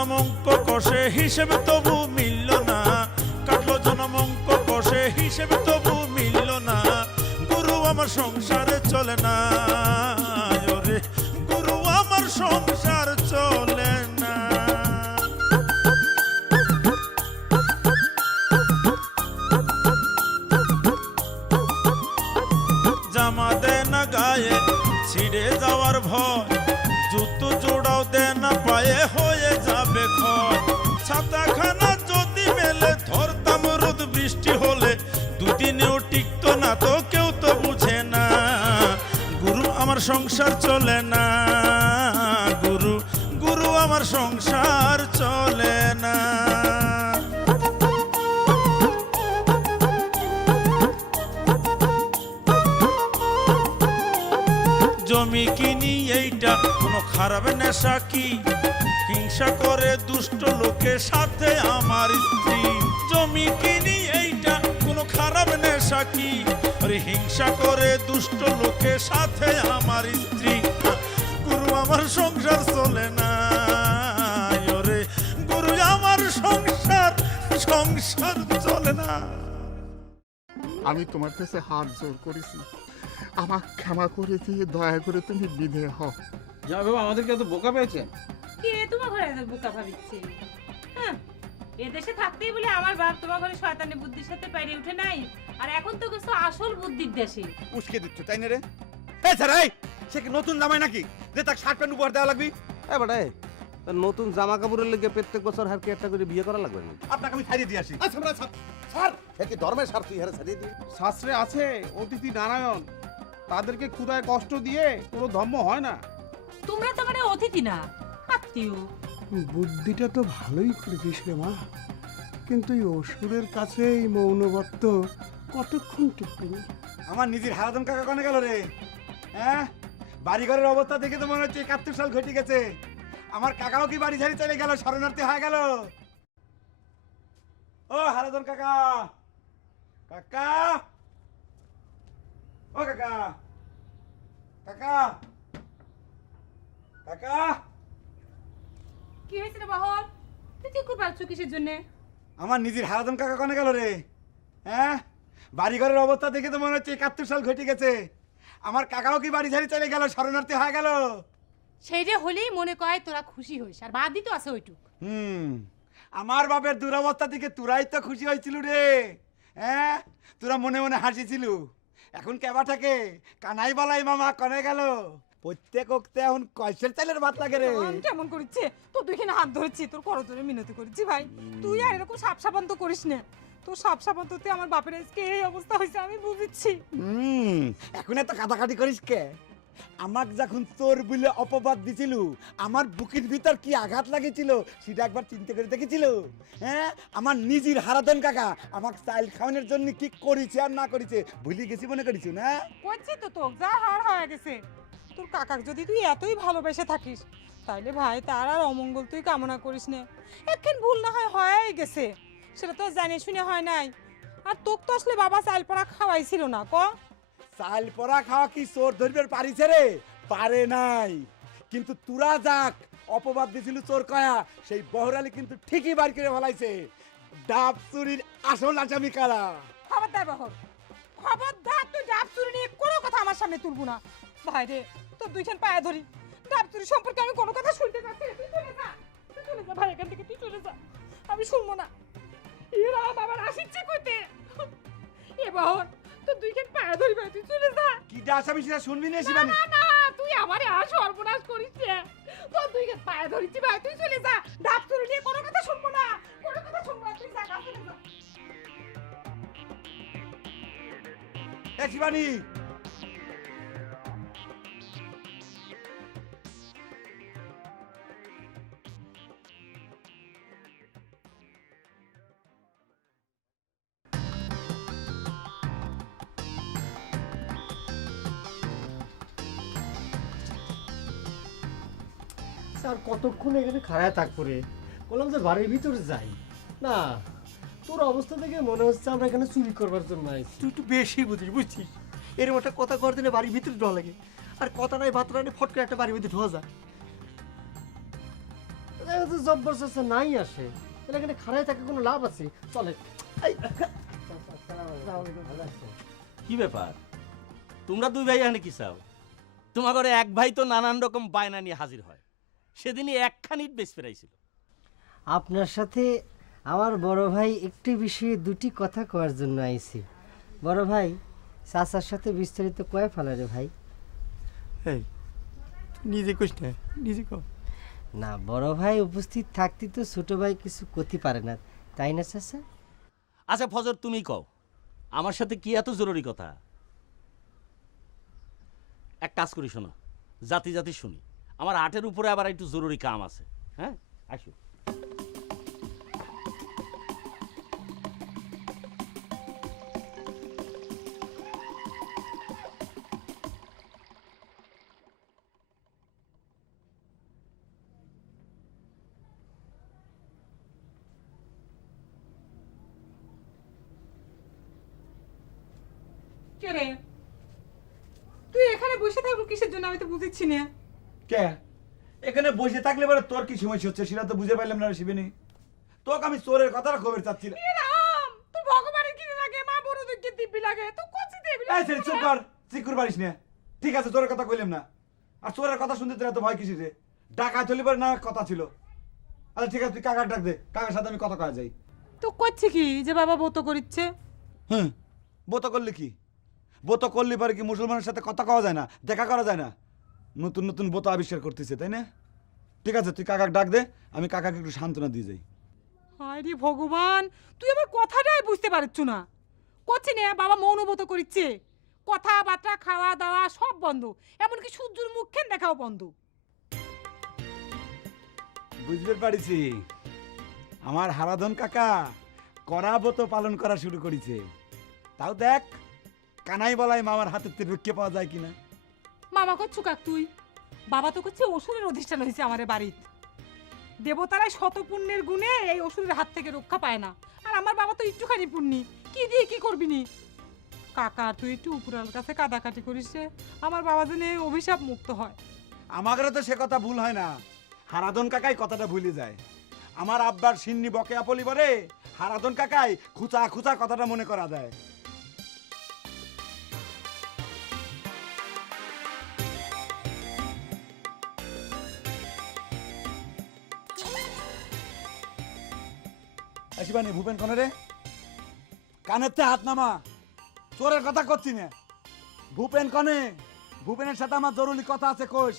জনম অঙ্ক কষে হিসেবে তবু মিলল না, কাটলো জনম অঙ্ক কষে হিসেবে তবু মিলল না, গুরু আমার সংসারে চলে না, ওরে গুরু আমার সংসার চলে না। জামা দে না গায়ে ছিঁড়ে যাওয়ার ভয়, জুতো জোড়াও দে না পায়ে হয়ে যাবে ক্ষয়, ছাতাখানা যদি মেলে ধরতাম রোদ বৃষ্টি হলে, দুদিনেও টিকতো না তো কেউ তো বুঝে না, গুরু আমার সংসার চলে না, গুরু গুরু আমার সংসার চলে না। জমি কিনি এইটা কোনো খারাপ নেশা কি, হিংসা করে দুষ্ট লোকের সাথে আমার স্ত্রী, জমি কিনি এইটা কোনো খারাপ নেশা কি, আরে হিংসা করে দুষ্ট লোকের সাথে আমার স্ত্রী, গুরু আমার সংসার চলে না, ওরে গুরু আমার সংসার সংসার চলে না। আমি তোমার কাছে হাত জোর করেছি, আমার ক্ষমা করে দিয়ে দয়া করে তুমি বিদেয় হও। যা বাবা, আমাদেরকে এত বোকা পেয়েছেন। কে তোমার ঘরে এত বোকা ভাবিচ্ছে? হ্যাঁ, এদেশে থাকতেই বলে আমার বাপ তোমার ঘরে শয়তানি বুদ্ধির সাথে পেরে উঠে নাই, আর এখন তো কিছু আসল বুদ্ধির দেশে উস্কে দিচ্ছ তাই না রে? এই স্যার, এই সে কি নতুন জামাই নাকি যে তাকে শার্ট প্যান্ট উপহার দেওয়া লাগবে? বেটাই নতুন জামা কাপড়ের লেগে প্রত্যেক বছর হারকে একটা করে বিয়ে করা লাগবে না? আপনাকে আমি ছাড়িয়ে দিয়ে আসি। স্যার সে কি ধর্মের স্বার্থ ইহারে ছাড়িয়ে দিই? শাস্ত্রে আছে অতিথি নারায়ণ, তাদেরকে ক্ষুধায় কষ্ট দিয়ে কোনো ধর্ম হয় না। তোমরা তো মানে অতিথি না, আত্মীয়। বুদ্ধিটা তো ভালোই করেছিস রে মা, কিন্তু এই অসুরের কাছে এই মৌনবত্ত কতক্ষণ টিকবে? আমার নিজের হারাদম কাকা কনে গেল রে? হ্যাঁ, বাড়িঘরের অবস্থা দেখে তো মনে হচ্ছে 71 সাল ঘটে গেছে। আমার কাকাও কি বাড়ি ঝাড়ি চলে গেল, শরণার্থী হয়ে গেল? ও হারাদম কাকা, কাকা, ও কাকা, কাকা, কাকা। কি হয়েছে রে বাহর? তুই কি করবার কিসের জন্য? আমার নিজের হারাদম কাকা কনে গেল রে? হ্যাঁ, বাড়িঘরের অবস্থা দেখে তো মনে হচ্ছে 71 সাল ঘটে গেছে। আমার কাকাও কি বাড়ি ঝাড়ি চলে গেল, শরণার্থী হয়ে গেল? সেইটা হলেই মনে করে তোরা খুশি হইস, আর বাদই তো আছে ওইটুক। আমার বাপের দুরবস্থা থেকে তোরাই তো খুশি হয়েছিল রে। হ্যাঁ, তোরা মনে মনে হাসিছিল। এখন কেবা থাকে কানাই বালাই মামা কনে গেল? প্রত্যেক ওক্তে এখন কয়সের চালের ভাত লাগে রে। কেমন করিচ্ছে তোর দুইখানে হাত ধরেছি, তোর করজোরে মিনতি করেছি ভাই, তুই আর এরকম সাপ সাবান তো করিস না। তোর সাপ সাবান তোতে আমার বাপের আজকে এই অবস্থা হয়েছে আমি বুঝেছি। এখন এত কাটাকাটি করিস কে? আমাক যখন তোর বলে অপবাদ দিছিল, আমার বুকের ভিতর কি আঘাত লাগেছিল সেটা একবার চিন্তা করে দেখেছিল? হ্যাঁ, আমার নিজের হারাদন কাকা আমাকে চাইল খাওয়ানোর জন্য কি করেছে আর না করেছে ভুলে গেছি মনে করিস না? কইছি তো তোর যা হার হয়ে গেছে। তোর কাকাক যদি তুই এতই ভালোবেসে থাকিস, তাইলে ভাই তার আর অমঙ্গল তুই কামনা করিস না। একদিন ভুল না হয় হয়ে গেছে, সেটা তো জানি শুনে হয় নাই। আর তোক তো আসলে বাবা চাল পড়া খাওয়াইছিল না ক? চাল পরা খাওয়া কি চোর ধরবে পারিছে রে? পারে নাই। কিন্তু তুরা যাক অপবাদ দিছিল চোর কয়া, সেই বহরালি কিন্তু ঠিকই বার করে ফেলাইছে ডাব চুরির আসল আসামি কারা। খবরদার বহর, খবরদার, তুই ডাব চুরি নিয়ে কোনো কথা আমার সামনে তুলবো না। ভাই রে, তোর দুইখান পায়ে ধরি, ডাব চুরি সম্পর্কে আমি কোনো কথা শুনতে চাচ্ছি না। তুই চলে যা, তুই চলে যা ভাই, এখান থেকে তুই চলে যা, আমি শুনবো না। এরা বাবার আসিচ্ছে কইতে। এ বহর, তোর দুইখান পায়ে ধরি ভাই, তুই চলে যা। কি আসামি সেটা শুনবি না শিবানী? না না, তুই আমারে আর সর্বনাশ করিস না। তোর দুইখান পায়ে ধরিছি ভাই, তুই চলে যা। ডাব চুরি নিয়ে কোনো কথা শুনবো না, কোনো কথা শুনবো না, তুই যা, চলে যা। এ শিবানী, স্যার কতক্ষণ এখানে খাড়ায় থাকবো রে? বললাম যে বাড়ির ভিতরে যাই না। তোর অবস্থা থেকে মনে হচ্ছে আমরা এখানে চুরি করবার জন্য আইছি। তুই একটু বেশি বুঝিস, বুঝছিস? এরকম একটা কথা কর দিলে বাড়ির ভিতরে ঢোয়া লাগে, আর কথা নাই বাতরা নেই ফট করে একটা বাড়ির ভিতরে ঢোয়া যায়। দেখা যাচ্ছে জব্বর চাচা নাই আসে, তাহলে এখানে খাড়ায় থাকে কোনো লাভ আছে? চলে এই, চাচা, আসসালামু আলাইকুম, ভালো আছেন? কি ব্যাপার, তোমরা দুই ভাই এখানে কি চাও? তোমার ঘরে এক ভাই তো নানান রকম বায়না নিয়ে হাজির হয়, সেদিনই একখানি বেশ ফেরাইছিল। আপনার সাথে আমার বড় ভাই একটি বিষয়ে দুটি কথা কওয়ার জন্য আইছি। বড় ভাই চাচার সাথে বিস্তারিত কয়ে ফেলা রে ভাই। এই নিজে কইস না, নিজে কও। না, বড় ভাই উপস্থিত থাকতে তো ছোট ভাই কিছু করতে পারে না, তাই না চাচা? আচ্ছা ফজর, তুমি কও, আমার সাথে কি এত জরুরি কথা? এক কাজ করি, শোনো, জাতি জাতি শুনি, আমার আটের উপরে আবার একটু জরুরি কাম আছে। হ্যাঁ, আসো। কে রে, তুই এখানে বসে থাকবো কিসের জন্য? আমি তো বুঝেছি না। কে এখানে বসে থাকলে পরে তোর কি সমস্যা হচ্ছে সেটা তো বুঝে পাইলাম না শিবিনী। তোকে আমি চোরের কথাটা খবর চাচ্ছিলাম। এ রাম, তুই ভগবানের কি লাগে, মা বড় দুঃখে দিব্যি লাগে, তুই কোচি দেবি। এই ছেলে চুপ কর, চিকুর পারিস না। ঠিক আছে, চোরের কথা কইলাম না। আর চোরের কথা শুনতে তোর এত ভয় কিসে রে? ডাকা চলি পরে না কথা ছিল। আচ্ছা ঠিক আছে, তুই কাকার ডাক দে, কাকার সাথে আমি কথা কয়া যাই। তো করছি কি যে বাবা বত করিচ্ছে? হুম, বোতো করলে কি? বোতো করলে পরে কি মুসলমানের সাথে কথা কওয়া যায় না, দেখা করা যায় না? নতুন নতুন বোতো আবিষ্কার করতেছে, তাই না? ঠিক আছে, তুই কাকাকে ডাক দে, আমি কাকাকে একটু সান্ত্বনা দিয়ে যাই। হায় রে ভগবান, তুই আমার কথাটাই বুঝতে পারছ না। করছি না বাবা মৌনবত করিচ্ছে, কথাবার্তা খাওয়া দাওয়া সব বন্ধ, এমনকি সূর্যের মুখেন দেখাও বন্ধ। বুঝতে পারিছি, আমার হারাধন কাকা কড়া ব্রত পালন করা শুরু করেছে। তাও দেখ, কানাই বলাই মামার হাতের তে রক্ষে পাওয়া যায় কিনা। মামা করছু কাক তুই? বাবা তো করছে অসুরের অধিষ্ঠান হয়েছে আমার বাড়ির। দেবতারাই শত পুণ্যের গুণে এই অসুরের হাত থেকে রক্ষা পায় না, আর আমার বাবা তো একটুখানি পুণ্যি, কি দিয়ে কি করবি নি? কাকা তুই একটু উপরাল কাছে কাদাকাটি করিস রে, আমার বাবা যেন এই অভিশাপ মুক্ত হয়। আমাদের তো সে কথা ভুল হয় না, হারাধন কাকাই কথাটা ভুলে যায়। আমার আব্বার সিন্নি বকেয়া পলিবারে হারাধন কাকাই খুচা খুচা কথাটা মনে করা দেয়। শিবানী, ভূপেন কনে রে? কানেতে হাত নামা, চোরের কথা করছি না। ভূপেন কনে? ভূপেনের সাথে আমার জরুরি কথা আছে, কোষ।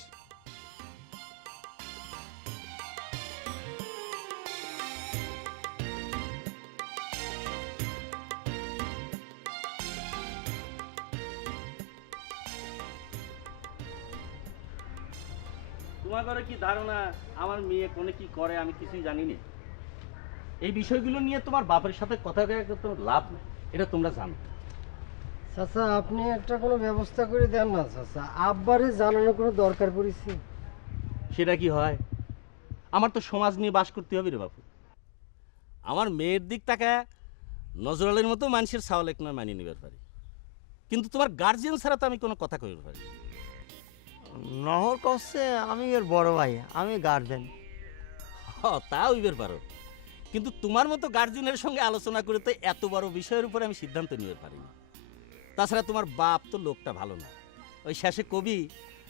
তোমার ঘরে কি ধারণা আমার মেয়ে কোনে কি করে আমি কিছুই জানি না? এই বিষয়গুলো নিয়ে তোমার বাপের সাথে কথা কয়ে কোনো লাভ নেই, এটা তোমরা জানো। চাচা, আপনি একটা কোনো ব্যবস্থা করে দেন না চাচা, আব্বারে জানানোর কোনো দরকার পড়েছে। সেটা কি হয়? আমার তো সমাজ নিয়ে বাস করতে হবে রে বাপু। আমার মেয়ের দিক তাকে নজরালের মতো মানুষের সাওয়ালেক নয় মানিয়ে নেবার পারি, কিন্তু তোমার গার্জিয়ান ছাড়া তো আমি কোনো কথা কইতে পারি। নহর কচ্ছে আমি এর বড় ভাই, আমি গার্জেন। তা হইবার পারো, কিন্তু তোমার মতো গার্জিয়ানের সঙ্গে আলোচনা করে তো এত বড় বিষয়ের উপরে আমি সিদ্ধান্ত নিতে পারি না। তাছাড়া তোমার বাপ তো লোকটা ভালো না, ওই শেষে কবি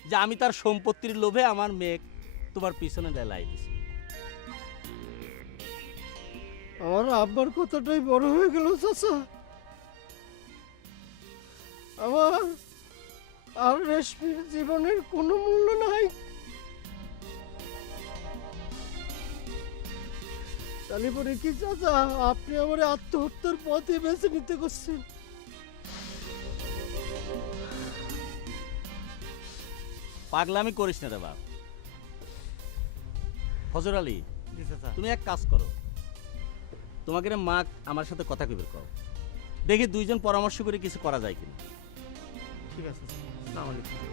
যে আমি তার সম্পত্তির লোভে আমার মেয়ে তোমার পিছনে লাই দিছি। আমার আব্বার কথাটাই বড় হয়ে গেল চাচা। আমার আর রেশমির জীবনের কোনো মূল্য নাই। তাহলে পরে কি চাচা, আপনি আমার আত্মহত্যার পথে বেছে নিতে করছেন? পাগলামি করিস না রে বাপ। ফজর আলী, তুমি এক কাজ করো, তোমাকে রে মা আমার সাথে কথা কইবে কও, দেখি দুইজন পরামর্শ করে কিছু করা যায় কিনা। ঠিক আছে, আসসালামু আলাইকুম।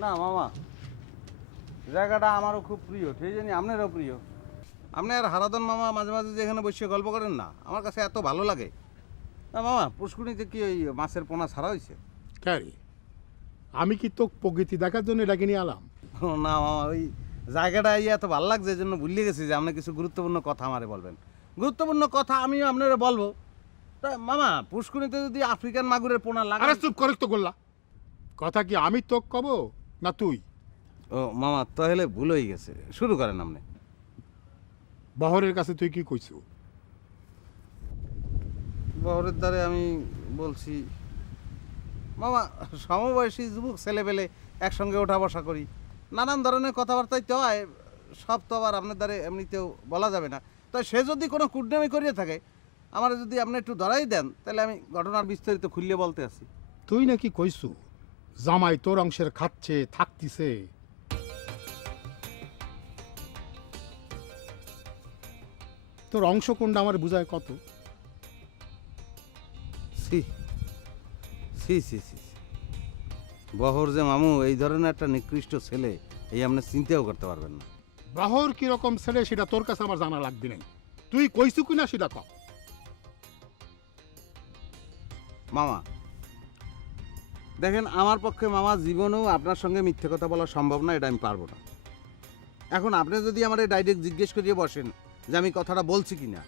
না মামা, জায়গাটা আমারও খুব প্রিয়, সেই জন্য আপনারও প্রিয়। আপনি আর হারাদন মামা মাঝে মাঝে যেখানে বসে গল্প করেন না, আমার কাছে এত ভালো লাগে। না মামা, পুষ্কুনিতে কি ওই মাছের পোনা ছাড়া হয়েছে? ক্যারি আমি কি তো প্রকৃতি দেখার জন্য ডাকে নিয়ে আলাম? না মামা, ওই জায়গাটা এত ভালো লাগছে, এই জন্য ভুলে গেছি যে আপনি কিছু গুরুত্বপূর্ণ কথা আমারে বলবেন। গুরুত্বপূর্ণ কথা আমিও আপনারা বলবো। তা মামা, পুষ্কুনিতে যদি আফ্রিকান মাগুরের পোনা লাগে। আরে চুপ করে তো করলা, কথা কি আমি তো কব না তুই? ও মামা, তাহলে ভুল হয়ে গেছে, শুরু করেন আপনি। বহরের কাছে তুই কি কইছু? বহরের দ্বারে আমি বলছি মামা, সমবয়সী যুবক ছেলেপেলে একসঙ্গে ওঠা বসা করি, নানান ধরনের কথাবার্তাই তো হয়, সব তো আবার আপনার দ্বারে এমনিতেও বলা যাবে না। তো সে যদি কোনো কুটনামি করিয়ে থাকে, আমার যদি আপনি একটু ধরাই দেন, তাহলে আমি ঘটনার বিস্তারিত খুললে বলতে আসি। তুই নাকি কইছু জামাই তোর অংশের খাচ্ছে থাকতিছে? তোর অংশ কোনটা আমার বুঝায় কত? সি সি সি সি, বহর যে মামু এই ধরনের একটা নিকৃষ্ট ছেলে, এই আপনি চিন্তাও করতে পারবেন না। বহর কিরকম ছেলে সেটা তোর কাছে আমার জানা লাগবে না। তুই কইছু কিনা সেটা ক। মামা দেখেন, আমার পক্ষে মামা জীবনেও আপনার সঙ্গে মিথ্যে কথা বলা সম্ভব না, এটা আমি পারবো না। এখন আপনি যদি আমার ডাইরেক্ট জিজ্ঞেস করিয়ে বসেন যে আমি কথাটা বলছি কি না,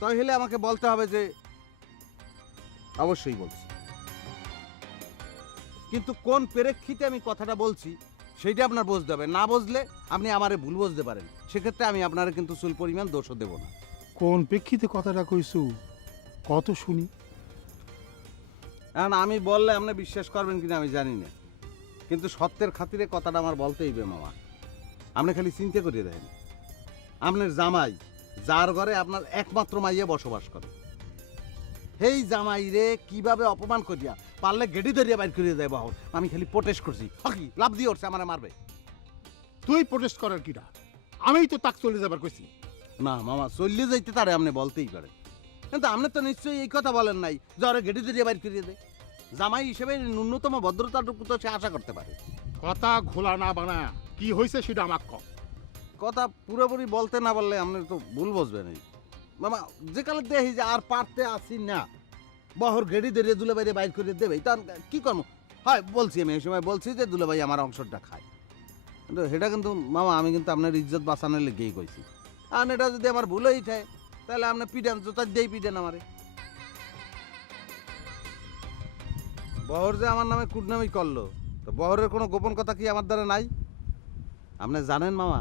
তাহলে আমাকে বলতে হবে যে অবশ্যই বলছি, কিন্তু কোন প্রেক্ষিতে আমি কথাটা বলছি সেইটা আপনার বুঝতে হবে। না বুঝলে আপনি আমারে ভুল বুঝতে পারেন, সেক্ষেত্রে আমি আপনার কিন্তু চুল পরিমাণ দোষও দেব না। কোন প্রেক্ষিতে কথাটা কইছু কত শুনি? এখন আমি বললে আপনি বিশ্বাস করবেন কিনা আমি জানি না, কিন্তু সত্যের খাতিরে কথাটা আমার বলতেই হবে মামা। আপনি খালি চিন্তা করিয়ে দেখেন, আপনার জামাই যার ঘরে আপনার একমাত্র মাইয়া বসবাস করে, সেই জামাই রে কিভাবে অপমান করিয়া পারলে গেডি ধরিয়া বাইর করিয়ে দেয় বাহর। আমি খালি প্রোটেস্ট করছি, হকি লাভ দিয়ে উঠছে আমারে মারবে। তুই প্রোটেস্ট করার কিটা? আমিই তো তাক চলে যাবার কইছি। না মামা, চললে যাইতে তারে আপনি বলতেই পারেন, কিন্তু আপনি তো নিশ্চয়ই এই কথা বলেন নাই যে ওরা গেডি ধরিয়া বাইর করিয়ে দেয়। জামাই হিসেবে ন্যূনতম ভদ্রতাটুকু তো সে আশা করতে পারে। কথা ঘোলা না বানা, কি হয়েছে সেটা আমাক ক। কথা পুরোপুরি বলতে না বললে আপনি তো ভুল বুঝবেন। এই মামা, যে কালে দেখি যে আর পারতে আসি না, বহর গেড়ি ধরিয়ে দুলাভাইরে বাইর করে দেবে, তার কি করবো? হয় বলছি, আমি এই সময় বলছি যে দুলাভাই আমার অংশটা খায়, কিন্তু সেটা কিন্তু মামা আমি কিন্তু আপনার ইজ্জত বাঁচানোর লেগেই কইছি। আর এটা যদি আমার ভুল হয়ে থাকে, তাহলে আপনার পিটান জোতা দিয়েই পিটেন আমারে। বহর যে আমার নামে কুটনামি করলো, তো বহরের কোনো গোপন কথা কি আমার দ্বারা নাই? আপনি জানেন মামা,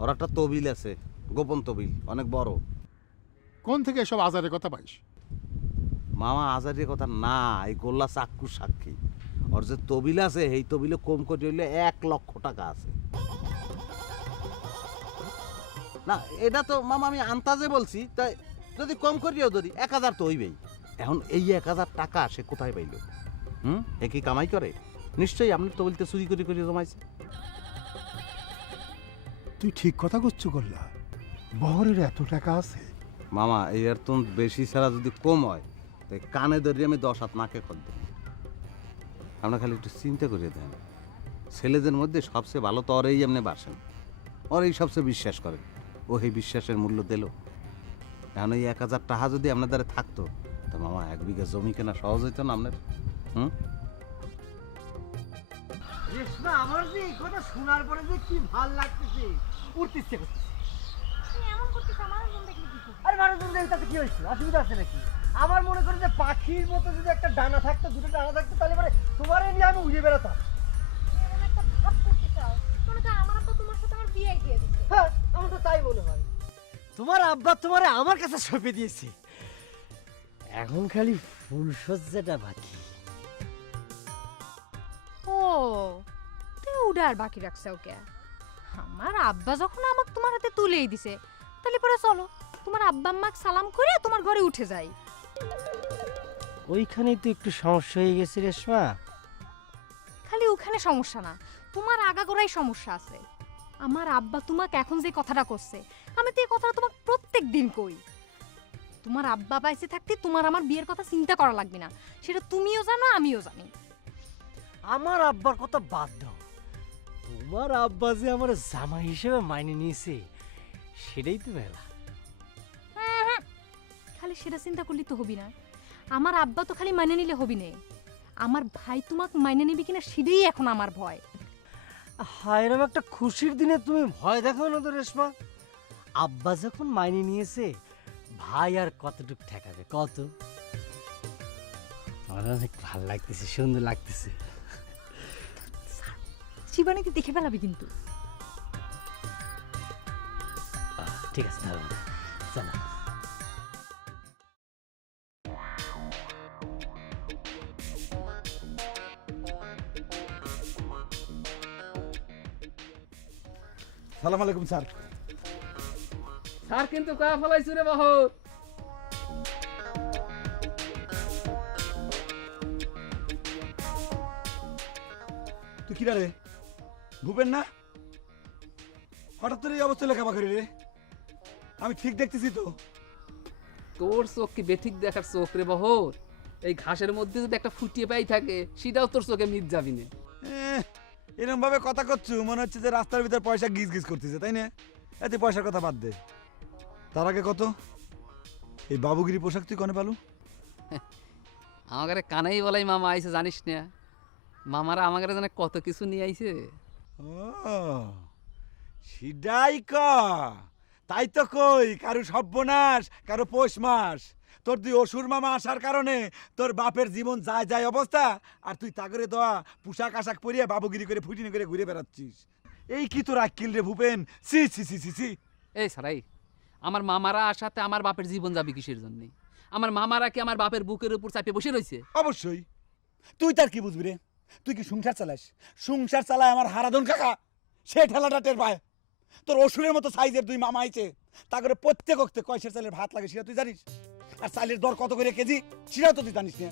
ওর একটা তবিল আছে, গোপন তবিল, অনেক বড়। কোন থেকে এসব আজারের কথা পাইস? মামা আজারের কথা না, এই গোল্লা চাক্কুর সাক্ষী। ওর যে তবিল আছে, এই তবিলে কম করে হইলে 1 লক্ষ টাকা আছে। না এটা তো মামা আমি আন্তাজে বলছি, তাই যদি কম করিও ধরি 1000 তো হইবেই। এখন এই 1000 টাকা সে কোথায় পাইল? এ কি কামাই করে? নিশ্চয়ই আপনি তবিলতে চুরি করে করে জমাইছে। তুই ঠিক কথা করছো করলা, বহরের এত টাকা আছে? মামা এর তো বেশি ছাড়া যদি কম হয়, তাই কানে ধরে আমি 10 হাত নাকে খদ দেব। আপনার খালি একটু চিন্তা করে দেন, ছেলেদের মধ্যে সবচেয়ে ভালো তো ওরেই আপনি বাসেন, ওরেই সবচেয়ে বিশ্বাস করেন, ও এই বিশ্বাসের মূল্য দিল। এখন এই 1000 টাকা যদি আপনার দ্বারা থাকতো, তো মামা 1 বিঘা জমি কেনা সহজ হইতো না আপনার? রেশমা, আমার যে এই কথা শোনার পরে যে কি ভাল লাগতেছে, উঠতে ইচ্ছে করতেছে। এমন করতেছ, আমার মন দেখলে কি করব? আরে মানুষজন দেখতে তাতে কি হয়েছে? অসুবিধা আছে নাকি? আমার মনে করি যে পাখির মতো যদি একটা ডানা থাকতো, দুটো ডানা থাকতো, তাহলে পরে তোমারে নিয়ে আমি উড়ে বেড়াতাম। এমন একটা ভাব করতে চাও, মনে হয় আমার তো তোমার সাথে আমার বিয়ে দিয়ে দিচ্ছে। হ্যাঁ, আমার তো তাই মনে হয়। তোমার আব্বা তোমারে আমার কাছে সঁপে দিয়েছে, এখন খালি ফুলসজ্জাটা বাকি। ও, তুই উড়ার বাকি রাখছে ওকে? আমার আব্বা যখন আমাকে তোমার হাতে তুলেই দিছে, তাহলে পরে চলো তোমার আব্বা আম্মাকে সালাম করে তোমার ঘরে উঠে যাই। ওইখানেই তো একটু সমস্যা হয়ে গেছে রেশমা। খালি ওখানে সমস্যা না, তোমার আগাগোড়াই সমস্যা আছে। আমার আব্বা তোমাকে এখন যে কথাটা করছে, আমি তো এই কথাটা তোমাকে প্রত্যেক দিন কই। তোমার আব্বা বাইসে থাকতে তোমার আমার বিয়ের কথা চিন্তা করা লাগবে না, সেটা তুমিও জানো আমিও জানি। আমার আব্বার কথা বাদ দাও, তোমার আব্বা যে আমার জামাই হিসেবে মাইনে নিয়েছে সেটাই তো মেলা। খালি সেটা চিন্তা করলে তো হবি না, আমার আব্বা তো খালি মাইনে নিলে হবি না, আমার ভাই তোমাকে মাইনে নিবি কিনা সেটাই এখন আমার ভয়। হায় এরকম একটা খুশির দিনে তুমি ভয় দেখো না তো রেশমা? আব্বা যখন মাইনে নিয়েছে ভাই আর কতটুক ঠেকাবে কত? আমার অনেক ভালো লাগতেছে, সুন্দর লাগতেছে। জীবনীতে দেখে ফেলাবি কিন্তু। ঠিক আছে তাহলে চলো। সালাম আলাইকুম স্যার। স্যার কিন্তু কয়া ফলাইছু রে বাহর। তুই কিরা রে? ভূপেন না? হঠাৎ তোর এই অবস্থা লেখাপা করি রে? আমি ঠিক দেখতেছি তো। তোর চোখ কি বেঠিক দেখার চোখ রে বহর? এই ঘাসের মধ্যে যদি একটা ফুটিয়ে পাই থাকে সেটাও তোর চোখে মিট যাবি না। এরকম ভাবে কথা করছু মনে হচ্ছে যে রাস্তার ভিতর পয়সা গিজ গিজ করতেছে, তাই না? তুই পয়সার কথা বাদ দে। তার আগে কত এই বাবুগিরি পোশাক তুই কনে পালু? আমাকে কানাই বলাই মামা আইছে জানিস না? মামারা আমাকে জানে কত কিছু নিয়ে আইছে। ও সিডাই ক, তাই তো কই কারো সর্বনাশ কারো পৌষ মাস। তোর তুই অসুর মামা আসার কারণে তোর বাপের জীবন যায় যায় অবস্থা, আর তুই তাগরে দেওয়া পোশাক আশাক পরিয়ে বাবুগিরি করে ফুটিনি করে ঘুরে বেড়াচ্ছিস। এই কি তোর আক্কিল রে ভূপেন? সি সি সি সি সি। এই সারাই, আমার মামারা আসাতে আমার বাপের জীবন যাবে কিসের জন্য? আমার মামারা কি আমার বাপের বুকের উপর চাপিয়ে বসে রয়েছে? অবশ্যই। তুই তার কি বুঝবি রে? তুই কি সংসার চালাস? সংসার চালায় আমার হারাধন কাকা, সে ঠেলাটা টের পায়। তোর অসুরের মতো সাইজের দুই মামা আইছে, তা করে প্রত্যেক অক্তে কয়সের চালের ভাত লাগে সেটা তুই জানিস? আর চালের দর কত করে কেজি সেটাও তো তুই জানিস না।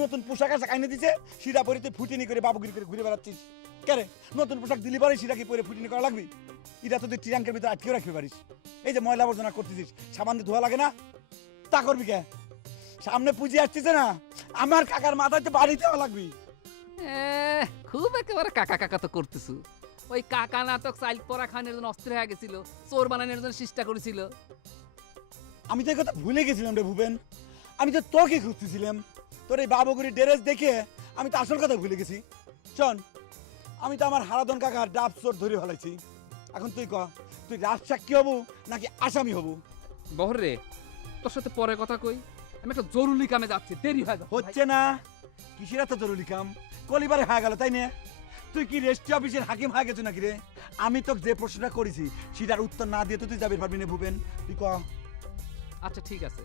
নতুন পোশাক আশাক আইনে দিছে, সেটা পরে তুই ফুটিনি করে বাবুগিরি করে ঘুরে বেড়াচ্ছিস। কেরে নতুন পোশাক দিলি পরে সেটা কি পরে ফুটিনি করা লাগবি? এটা তো তুই ট্রাঙ্কের ভিতরে আটকেও রাখতে পারিস। এই যে ময়লা আবর্জনা করতেছিস, সাবান দিয়ে ধোয়া লাগে না? তা করবি কে? সামনে পুঁজি আসতেছে না, আমার কাকার মাথায় তো বাড়িতে লাগবি। খুব একেবারে কাকা কাকা তো করতেছু। ওই কাকা নাটক চাইল পরা খানের জন্য অস্থির হয়ে গেছিল, চোর বানানোর জন্য চেষ্টা করেছিল। আমি তো এই কথা ভুলে গেছিলাম রে ভূপেন। আমি তো তোকে খুঁজতেছিলাম, তোর এই বাবুগুড়ির ড্রেস দেখে আমি তো আসল কথা ভুলে গেছি। শোন, আমি তো আমার হারাধন কাকার ডাব চোর ধরে ফেলাইছি। এখন তুই ক, তুই রাজ সাক্ষী হবু নাকি আসামি হবু? বহর রে, তোর সাথে পরে কথা কই, আমি একটা জরুরি কামে যাচ্ছি, দেরি হয়ে যাচ্ছে। হচ্ছে না? কিসের এত জরুরি কাম? কলিবারে হয়ে গেল, তাই না? তুই কি রেজিস্ট্রি অফিসের হাকিম হয়ে গেছো নাকি রে? আমি তোকে যে প্রশ্নটা করেছি সেটার উত্তর না দিয়ে তো তুই যাবি পারবি না ভূপেন। তুই ক। আচ্ছা ঠিক আছে,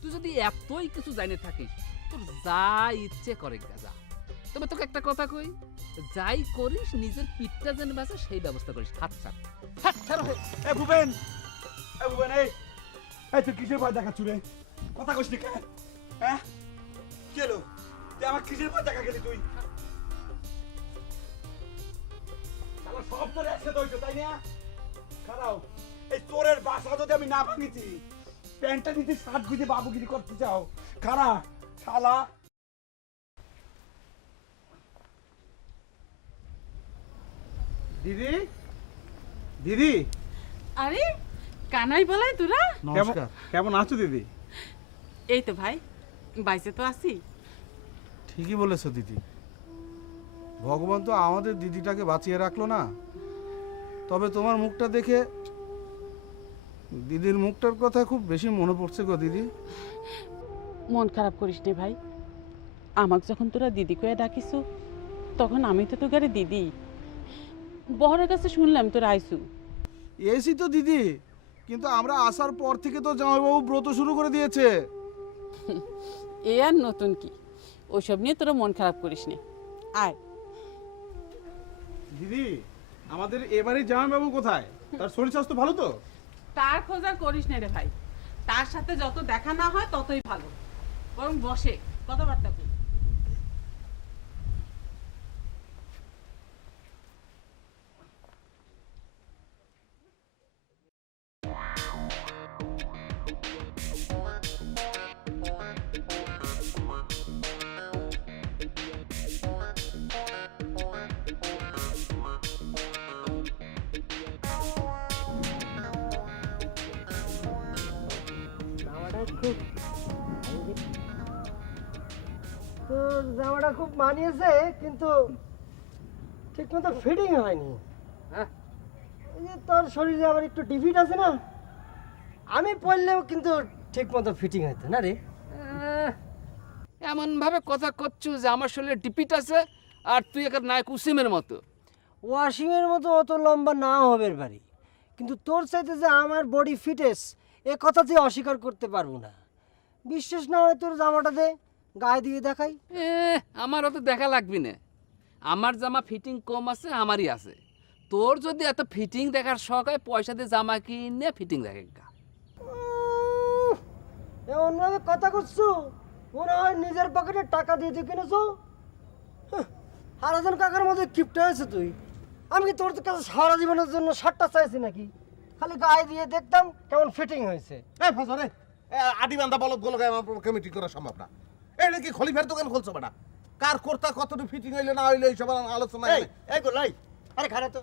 তুই যদি এতই কিছু জানে থাকিস, তোর যা ইচ্ছে করে যা। তবে তোকে একটা কথা কই, যাই করিস নিজের পিঠটা যেন বাঁচে সেই ব্যবস্থা করিস। হাত ছাড়, হাত ছাড়। এ ভূপেন, এ ভূপেন, এই তুই কিসের ভয় দেখাচ্ছু রে? কথা কইস নি কেন? হ্যাঁ কি হলো? তুই আমার কিসের ভয় দেখা গেলি তুই? শালা সব তোর একসাথে হইতো, তাই না? খারাও, এই চোরের বাসা যদি আমি না ভাঙিছি, প্যান্টটা নিতে শার্ট গুঁজে বাবুগিরি করতে চাও, খারা শালা। দিদি, দিদি, আরে কানাই বলাই তোরা? নমস্কার। কেমন আছো দিদি? এই তো ভাই, বাইসে তো আছি। ঠিকই বলেছো দিদি, ভগবান তো আমাদের দিদিটাকে বাঁচিয়ে রাখলো না। তবে তোমার মুখটা দেখে দিদির মুখটার কথা খুব বেশি মনে পড়ছে গো দিদি। মন খারাপ করিস নে ভাই, আমাকে যখন তোরা দিদি কয়ে ডাকিস তখন আমি তো তোকে দিদি। বহরের কাছে শুনলাম তোরা আইসু। এসি তো দিদি, কিন্তু আমরা আসার পর থেকে তো জামাইবাবু ব্রত শুরু করে দিয়েছে। এ আর নতুন কি, ওইসব নিয়ে তোরা মন খারাপ করিস নে, আয়। দিদি, আমাদের এবারে জামাইবাবু কোথায়? তার শরীর স্বাস্থ্য ভালো তো? তার খোঁজ আর করিস না রে ভাই, তার সাথে যত দেখা না হয় ততই ভালো। বরং বসে কথাবার্তা করি। খুব তোর জামাটা খুব মানিয়েছে, কিন্তু ঠিক মতো ফিটিং হয়নি। হ্যাঁ। এই যে তোর শরীরে আবার একটু ডিফিট আছে না, আমি পরলেও কিন্তু ঠিক মতো ফিটিং হইতো না রে। এমন ভাবে কথা করছু যে আমার শরীরে ডিপিট আছে আর তুই একটা নায়ক উসিমের মতো। ওয়াশিংয়ের মতো অত লম্বা না হবে পারি, কিন্তু তোর চাইতে যে আমার বডি ফিটেস এ কথা তুই অস্বীকার করতে পারবো না। বিশ্বাস না হয় তোর জামাটা দে, গায়ে দিয়ে দেখাই। আমার অত দেখা লাগবি না, আমার জামা ফিটিং কম আছে, আমারই আছে। তোর যদি এত ফিটিং দেখার শখ হয়, পয়সা দিয়ে জামা কিনে ফিটিং দেখে গা। এমনভাবে কথা করছো মনে হয় নিজের পকেটে টাকা দিয়ে তুই কিনেছো। হারাজন কাকার মধ্যে কিপটা হয়েছে তুই। আমি কি তোর কাছে সারা জীবনের জন্য শার্টটা চাইছি নাকি? খালি গায়ে দিয়ে দেখতাম কেমন ফিটিং হয়েছে। এই ফসরে আদি বান্দা বলদ গুলো আমার কমিটি করা সম্ভব না। এই নাকি খলিফার দোকান খুলছো বেটা, কার কর্তা কতটুকু ফিটিং হইলো না হইলো এইসব আলোচনা। এই গোলাই, আরে খারাপ তো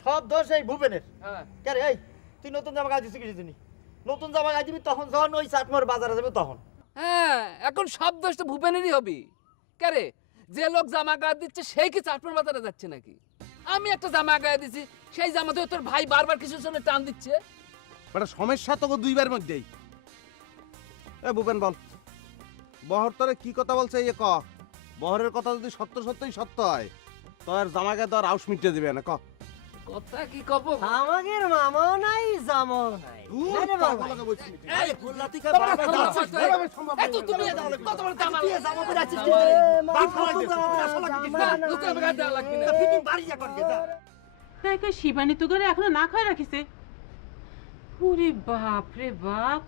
সব দোষ এই ভূপেনের। হ্যাঁ। কে রে, এই তুই নতুন জামা গায়ে দিছিস কিছু দিনি? নতুন জামা গায়ে দিবি তখন যখন ওই চাটমোর বাজারে যাবে তখন। হ্যাঁ, এখন সব দোষ তো ভূপেনেরই হবি। কে রে, যে লোক জামা গায়ে দিচ্ছে সেই কি চাটমোর বাজারে যাচ্ছে নাকি? আমি একটা জামা গায়ে দিছি, সেই জামাতে তোর ভাই বারবার কিছু জন্য টান দিচ্ছে। বেটা সমস্যা তো দুইবার মধ্যেই। এ ভূপেন বল, বহর তোরে কি কথা বলছে এই ক। বহরের কথা যদি সত্যই সত্য হয় তো আর জামাকে তো আর আউস মিটে দিবে না ক। কথা কি কব? আমাদের মামাও নাই জামাও নাই। আরে বাবা, এই ফুল্লা তুই এত তুমি কত বড় জামা জামা পরে আছিস কি? বাপ তোকে আমি গায়ে দেওয়া লাগবে না। ফিটিং বাড়ি যা করবে যা। তাই কই শিবানী তো করে এখনো না খায় রাখিছে। ওরে বাপ রে বাপ,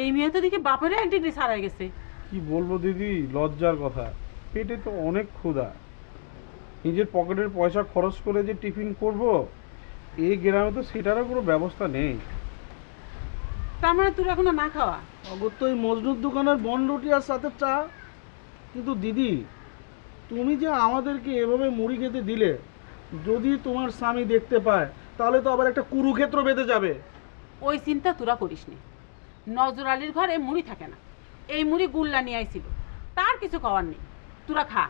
এই মেয়ে তো দেখি বাপেরও 1 ডিগ্রি ছাড়াই গেছে। কি বলবো দিদি, লজ্জার কথা। পেটে তো অনেক ক্ষুধা, নিজের পকেটের পয়সা খরচ করে যে টিফিন করব এই গ্রামে তো সেটারও কোনো ব্যবস্থা নেই। তার মানে তোর এখনো না খাওয়া? অগত্য ওই মজনুর দোকানের বন রুটি আর সাথে চা। কিন্তু দিদি, তুমি যে আমাদেরকে এভাবে মুড়ি খেতে দিলে, যদি তোমার স্বামী দেখতে পায় তাহলে তো আবার একটা কুরুক্ষেত্র বেঁধে যাবে। ওই চিন্তা তোরা করিস নি। নজর আলীর ঘরে মুড়ি থাকে না, এই মুড়ি গুল্লা নিয়ে আইছিল, তার কিছু খাওয়ার নেই, তোরা খা।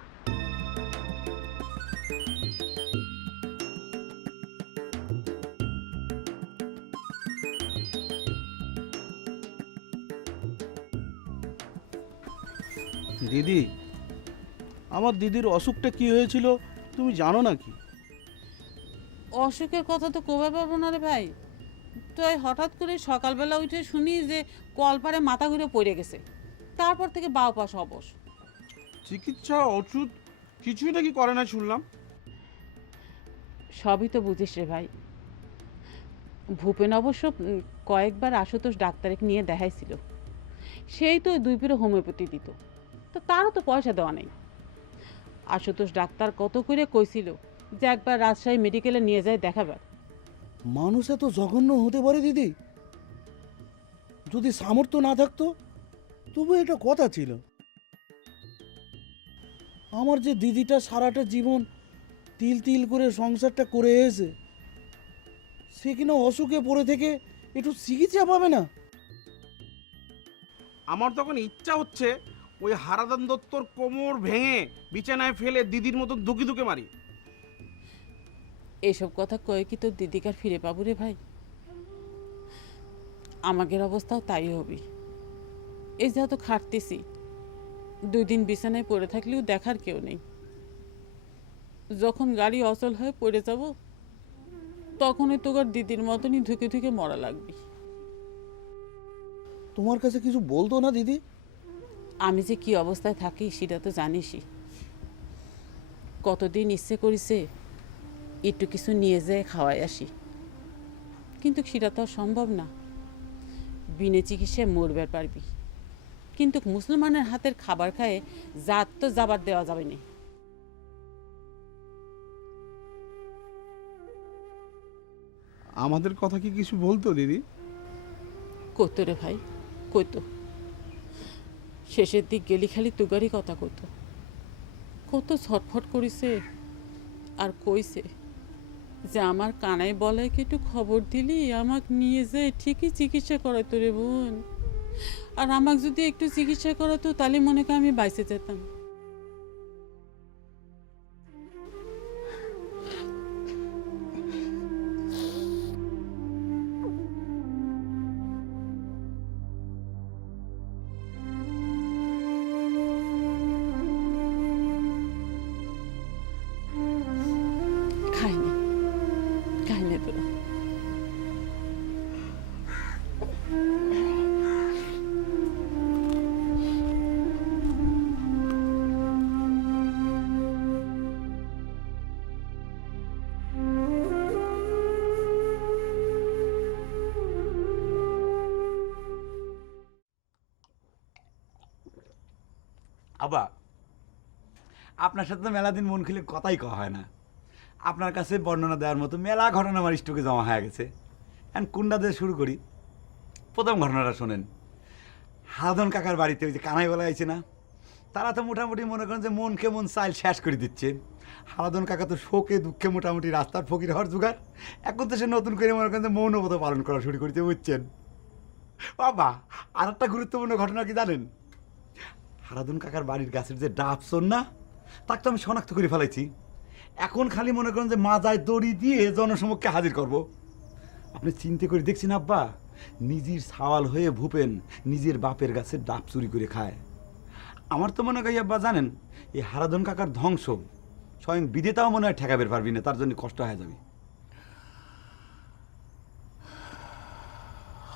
দিদি, আমার দিদির অসুখটা কি হয়েছিল তুমি জানো নাকি? অসুখের কথা তো কবে পাবো না রে ভাই। তো হঠাৎ করে সকালবেলা উঠে শুনি যে কলপারে মাথা ঘুরে পড়ে গেছে, তারপর থেকে বাও পাশ অবশ। চিকিৎসা ওষুধ কিছুই নাকি করে না শুনলাম। সবই তো বুঝিস রে ভাই। ভূপেন অবশ্য কয়েকবার আশুতোষ ডাক্তারকে নিয়ে দেখাইছিল, সেই তো 2 পিরো হোমিওপ্যাথি দিত, তো তারও তো পয়সা দেওয়া নেই। আশুতোষ ডাক্তার কত করে কইছিল যে একবার রাজশাহী মেডিকেলে নিয়ে যায় দেখাবার। মানুষ এত জঘন্য হতে পারে দিদি? যদি সামর্থ্য না থাকতো তবু এটা কথা ছিল। আমার যে দিদিটা সারাটা জীবন তিল তিল করে সংসারটা করে এসে, সে কিনা অসুখে পড়ে থেকে একটু চিকিৎসা পাবে না। আমার তখন ইচ্ছা হচ্ছে ওই হারাদান দত্তর কোমর ভেঙে বিছানায় ফেলে দিদির মতন দুকি দুকে মারি। এইসব কথা কয়ে কি তোর দিদিকার ফিরে পাবো রে ভাই? আমাদের অবস্থাও তাই হবে। এই যেহেতু খাটতেছি, 2 দিন বিছানায় পড়ে থাকলেও দেখার কেউ নেই। যখন গাড়ি অচল হয়ে পড়ে যাব, তখনই তোর দিদির মতনই ধুকে ধুকে মরা লাগবে। তোমার কাছে কিছু বলতো না দিদি? আমি যে কি অবস্থায় থাকি সেটা তো জানিসই। কতদিন ইচ্ছে করেছে একটু কিছু নিয়ে যেয়ে খাওয়াই আসি, কিন্তু সেটা তো সম্ভব না। বিনে চিকিৎসায় মরবার পারবি, কিন্তু মুসলমানের হাতের খাবার খায়ে জাত তো যাবার দেওয়া যাবে না। আমাদের কথা কি কিছু বলতো দিদি? কইতো রে ভাই, কইতো। শেষের দিক গেলি খালি তুগারই কথা কইতো। কত ছটফট করিছে আর কইছে যে আমার কানাই বলে কি একটু খবর দিলি আমাকে নিয়ে যায় ঠিকই চিকিৎসা করাইতো রে বোন। আর আমাকে যদি একটু চিকিৎসা করাতো তাহলে মনে করি আমি বাইসে যেতাম। খাইনি খাইনি তোরা। আবা, আপনার সাথে তো মেলা দিন মন খুলে কথাই কওয়া হয় না। আপনার কাছে বর্ণনা দেওয়ার মতো মেলা ঘটনা আমার স্টকে জমা হয়ে গেছে। এখন কোনটা দিয়ে শুরু করি? প্রথম ঘটনাটা শোনেন। হারাধন কাকার বাড়িতে ওই যে কানাই বলা হয়েছে না, তারা তো মোটামুটি মনে করেন যে মন কেমন চাইল শেষ করে দিচ্ছে। হারাধন কাকা তো শোকে দুঃখে মোটামুটি রাস্তার ফকির হওয়ার জোগাড়। এখন তো সে নতুন করে মনে করেন যে মৌনব্রত পালন করা শুরু করতে, বুঝছেন বাবা? আর একটা গুরুত্বপূর্ণ ঘটনা কি জানেন? হারাধন কাকার বাড়ির গাছের যে ডাব শোন না, তাকে তো আমি শনাক্ত করে ফেলাইছি। এখন খালি মনে করেন যে মাজায় দড়ি দিয়ে জনসমক্ষে হাজির করব। আপনি চিন্তা করে দেখছেন আব্বা, নিজের সাওয়াল হয়ে ভূপেন নিজের বাপের গাছের ডাব চুরি করে খায়। আমার তো মনে করি আব্বা জানেন, এই হারাধন কাকার ধ্বংস স্বয়ং বিদেতাও মনে হয় ঠেকাবের পারবি না, তার জন্য কষ্ট হয়ে যাবে।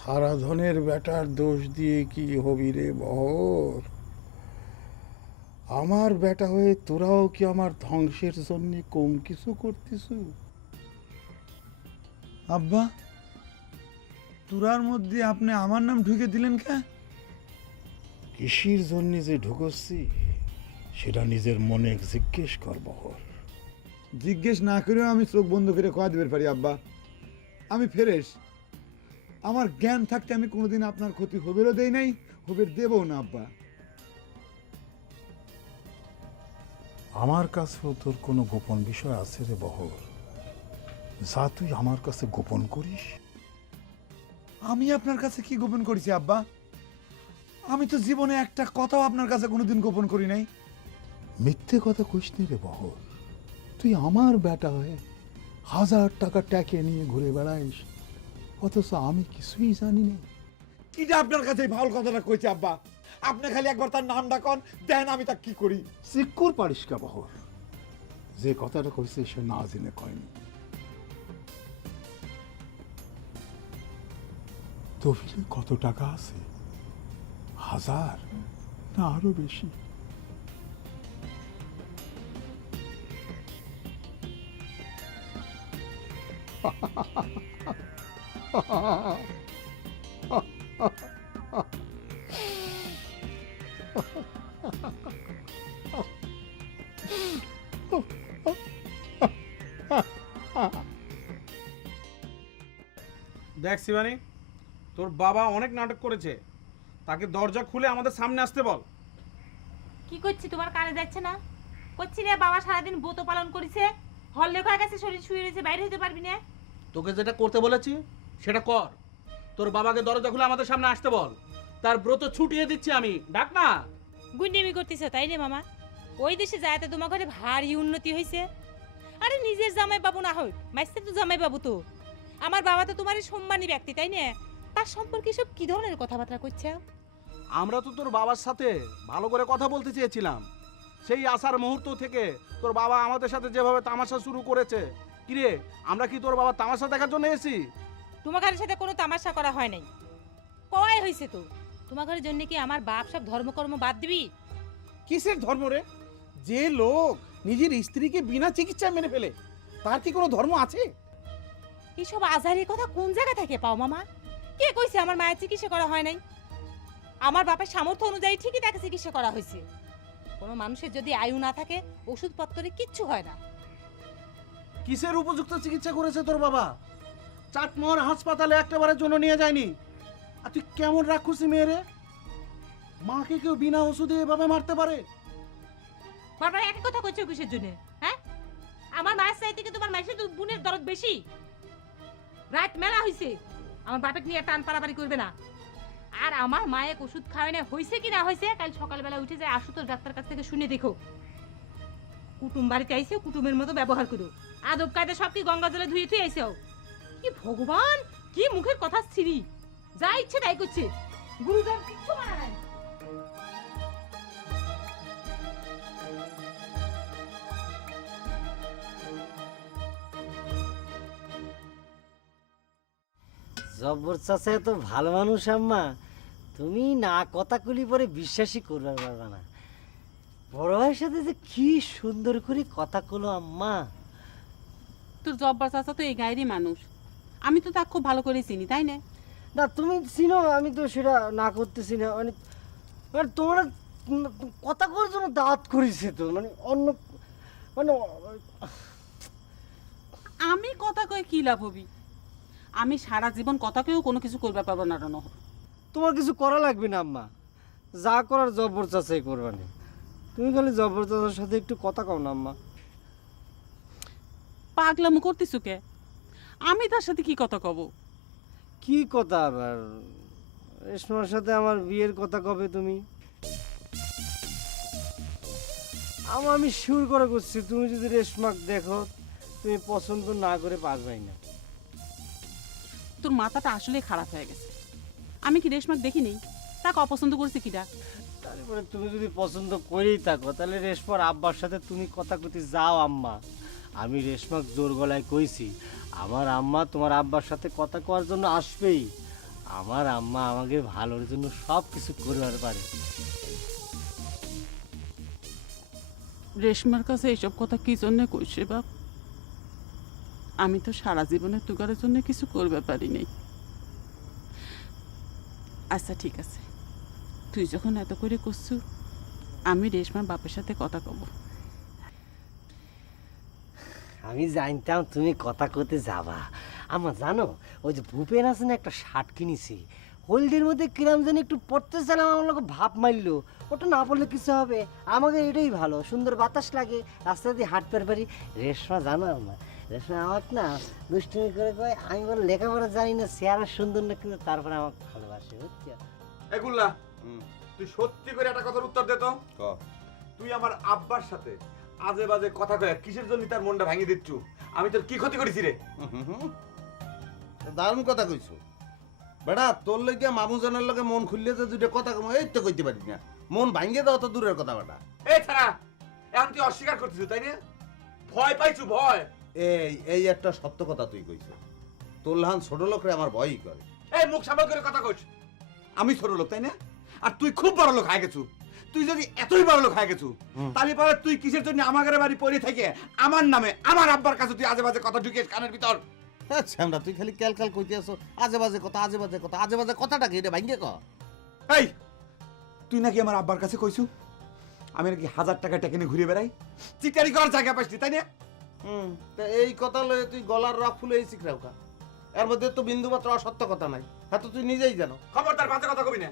হারাধনের বেটার দোষ দিয়ে কি হবি রে বহর? আমার বেটা হয়ে তোরাও কি আমার ধ্বংসের জন্য কম কিছু করতিস? আব্বা, তোরার মধ্যে আপনি আমার নাম ঢুকে দিলেন কে? কিসির জন্য যে ঢুকছি সেটা নিজের মনে জিজ্ঞেস কর বহর। জিজ্ঞেস না করেও আমি চোখ বন্ধ করে কয়া দিতে পারি আব্বা, আমি ফ্রেশ। আমার জ্ঞান থাকতে আমি কোনোদিন আপনার ক্ষতি হবেরও দেই নাই, হবের দেবও না আব্বা। আমার কাছেও তোর কোনো গোপন বিষয় আছে রে বহর, যা তুই আমার কাছে গোপন করিস? আমি আপনার কাছে কি গোপন করেছি আব্বা? আমি তো জীবনে একটা কথাও আপনার কাছে কোনোদিন গোপন করি নাই। মিথ্যে কথা কইস নি রে বহর। তুই আমার বেটা হয়ে 1000 টাকা ট্যাকে নিয়ে ঘুরে বেড়াইস, অথচ আমি কিছুই জানি না। কিটা আপনার কাছে এই ভালো কথাটা কইছে আব্বা? আপনি খালি একবার তার নাম ডাকন, দেন আমি তা কি করি। সিক্কুর পারিস কা বহর? যে কথাটা কইছে সে না জেনে কয়নি। তহবিলে কত টাকা আছে? 1000 না আরো বেশি? দেখ শিবানী, তোর বাবা অনেক নাটক করেছে, তাকে দরজা খুলে আমাদের সামনে আসতে বল। কি করছি তোমার কানে যাচ্ছে না? করছি রে, বাবা সারাদিন ব্রত পালন করেছে, হল লেখা গেছে, শরীর শুয়ে রয়েছে, বাইরে হতে পারবি না। তোকে যেটা করতে বলেছি সেটা কর। তোর বাবাকে দরজা খুলে আমাদের সামনে আসতে বল, তার ব্রত ছুটিয়ে দিচ্ছি আমি। ডাক না। গুন্ডেমি করতেছ তাই রে মামা? ওই দেশে যায় তো তোমার ঘরে ভারী উন্নতি হয়েছে। আরে নিজের জামাই বাবু না হোক, মাইস্টার তো জামাই বাবু। তো আমার বাবা তো তোমারই সম্মানী ব্যক্তি, তাই না? তার সম্পর্কে সব কি ধরনের কথাবার্তা করছে? আমরা তো তোর বাবার সাথে ভালো করে কথা বলতে চেয়েছিলাম। সেই আসার মুহূর্ত থেকে তোর বাবা আমাদের সাথে যেভাবে তামাশা শুরু করেছে, কিরে আমরা কি তোর বাবা তামাশা দেখার জন্য এসেছি? তোমার ঘরের সাথে কোনো তামাশা করা হয় নাই, কয় হয়েছে তো। তোমার ঘরের জন্য কি আমার বাপ সব ধর্মকর্ম বাদ দিবি? কিসের ধর্ম রে? যে লোক নিজের স্ত্রীকে বিনা চিকিৎসায় মেরে ফেলে, তার কি কোনো ধর্ম আছে? এইসব আজারি কথা কোন জায়গা থেকে পাও মামা? কে কইছে আমার মায়ের চিকিৎসা করা হয় নাই? আমার বাপের সামর্থ্য অনুযায়ী ঠিকই তাকে চিকিৎসা করা হয়েছে। কোনো মানুষের যদি আয়ু না থাকে, ওষুধপত্রে কিচ্ছু হয় না। কিসের উপযুক্ত চিকিৎসা করেছে তোর বাবা? চাটমোহর হাসপাতালে একটাবারের জন্য নিয়ে যায়নি। আর তুই কেমন রাক্ষসী মেয়ে রে? মাকে কেউ বিনা ওষুধে এভাবে মারতে পারে? বারবার একই কথা কইছো কিসের জন্য? হ্যাঁ, আমার মায়ের চাইতে কি তোমার মায়ের বোনের দরদ বেশি? রাত মেলা হইছে, আমার বাপেক নিয়ে টান পারাপারি করবে না। আর আমার মায়ে ওষুধ খাওয়ায় না হয়েছে কি না হয়েছে কাল সকালবেলা উঠে যায় আশুতোষ ডাক্তার কাছ থেকে শুনে দেখো। কুটুম বাড়িতে আইসে কুটুমের মতো ব্যবহার করো, আদব কায়দা সব কি গঙ্গা জলে ধুয়ে থুয়ে আইসো। কি ভগবান, কি মুখের কথা ছিরি, যা ইচ্ছে তাই করছে, গুরুজন কিচ্ছু মানা নাই। জব্বর চাচা তো ভালো মানুষ আম্মা, তুমি না কথা কলি পরে বিশ্বাসই করবার পারবা না। বড় ভাইয়ের সাথে যে কি সুন্দর করে কথা কলো আম্মা। তোর জব্বার চাচা তো এই গায়েরই মানুষ, আমি তো তাকে খুব ভালো করে চিনি, তাই না? না তুমি চিনো, আমি তো সেটা না করতেছি না, মানে মানে তোমরা কথা করার জন্য দাঁত করেছে তো, মানে অন্য মানে আমি কথা কয়ে কি লাভ হবি? আমি সারা জীবন কথা কেউ কোনো কিছু করবে পারবো না। তোমার কিছু করা লাগবে না আম্মা, যা করার জব্বর চাচাই করবা না। তুমি খালি জব্বর চাচার সাথে একটু কথা কও না আম্মা। পাগলামো করতেছো কে? আমি তার সাথে কি কথা কব? কি কথা আবার? রেশমার সাথে আমার বিয়ের কথা কবে তুমি? আমি শিওর করে করছি, তুমি যদি রেশমাক দেখো তুমি পছন্দ না করে পারবাই না। তোর মাথাটা আসলে খারাপ হয়ে গেছে। আমি কি রেশমাক দেখিনি? তাকে অপছন্দ করছি কিনা? তারপরে তুমি যদি পছন্দ করেই থাকো তাহলে রেশমার আব্বার সাথে তুমি কথা কইতে যাও আম্মা। আমি রেশমাক জোর গলায় কইছি আমার আম্মা তোমার আব্বার সাথে কথা কওয়ার জন্য আসবেই। আমার আম্মা আমাকে ভালোর জন্য সব কিছু করবার পারে। রেশমার কাছে এইসব কথা কি জন্য কইছে বাপ? আমি তো সারা জীবনে তুগারের জন্য কিছু করবে পারি নাই। আচ্ছা ঠিক আছে, তুই যখন এত করে করছু আমি রেশমার বাপের সাথে কথা কব। আমি জানতাম তুমি কথা কইতে যাবা। আমার জানো ওই যে ভূপেন আছে না, একটা শার্ট কিনেছি, হলদির মধ্যে কিরাম জানি একটু পড়তে চাইলাম, আমার লোক ভাব মারলো। ওটা না পড়লে কিছু হবে, আমাকে এটাই ভালো, সুন্দর বাতাস লাগে, রাস্তা দিয়ে হাঁটতে পারি। রেশমা জানো আমার, রেশমা আমাকে না দুষ্টুমি করে কয় আমি বলে লেখাপড়া জানি না, চেহারা সুন্দর না, কিন্তু তারপরে আমাকে ভালোবাসে, বুঝছো? এগুলা তুই সত্যি করে একটা কথার উত্তর দে তো। তুই আমার আব্বার সাথে আজে বাজে কথা কয়ে কিসের জন্য তার মনটা ভাঙিয়ে দিচ্ছু? আমি তোর কি ক্ষতি করেছি রে? দারুণ কথা কইছো বেটা। তোর লইগে মামুজানের লগে মন খুললে যে দুইটা কথা কম এই তো কইতে পারি না। মন ভাঙিয়ে দাও তো দূরের কথা বেটা। এই ছাড়া এখন তুই অস্বীকার করছিস তাই না? ভয় পাইছু ভয়? এই একটা সত্য কথা তুই কইছো। তোর লহান ছোট লোকরে আমার ভয়ই করে। এই মুখ সামল করে কথা কইছ। আমি ছোট লোক তাই না? আর তুই খুব বড় লোক হয়ে গেছু। তুই যদি এতই বড় লোক হয়ে গেছু তাহলে পরে তুই কিসের জন্য আমাদের বাড়ি পড়ে থেকে আমার নামে আমার আব্বার কাছে তুই আজে বাজে কথা ঢুকিস কানের ভিতর? আচ্ছা আমরা তুই খালি ক্যালকাল কইতে আসো আজে বাজে কথা, আজে বাজে কথা, আজে বাজে কথাটা কি এটা ভাঙ্গে ক? এই তুই নাকি আমার আব্বার কাছে কইছু আমি নাকি 1000 টাকা টেকে নিয়ে ঘুরে বেড়াই, চিটারি করার জায়গা পাইছি তাই না? তা এই কথা লয়ে তুই গলার রক ফুলে এই শিখরাও কা? এর মধ্যে তো বিন্দু মাত্র অসত্য কথা নাই, হ্যাঁ তো তুই নিজেই জানো। খবরদার বাজে কথা কবি না।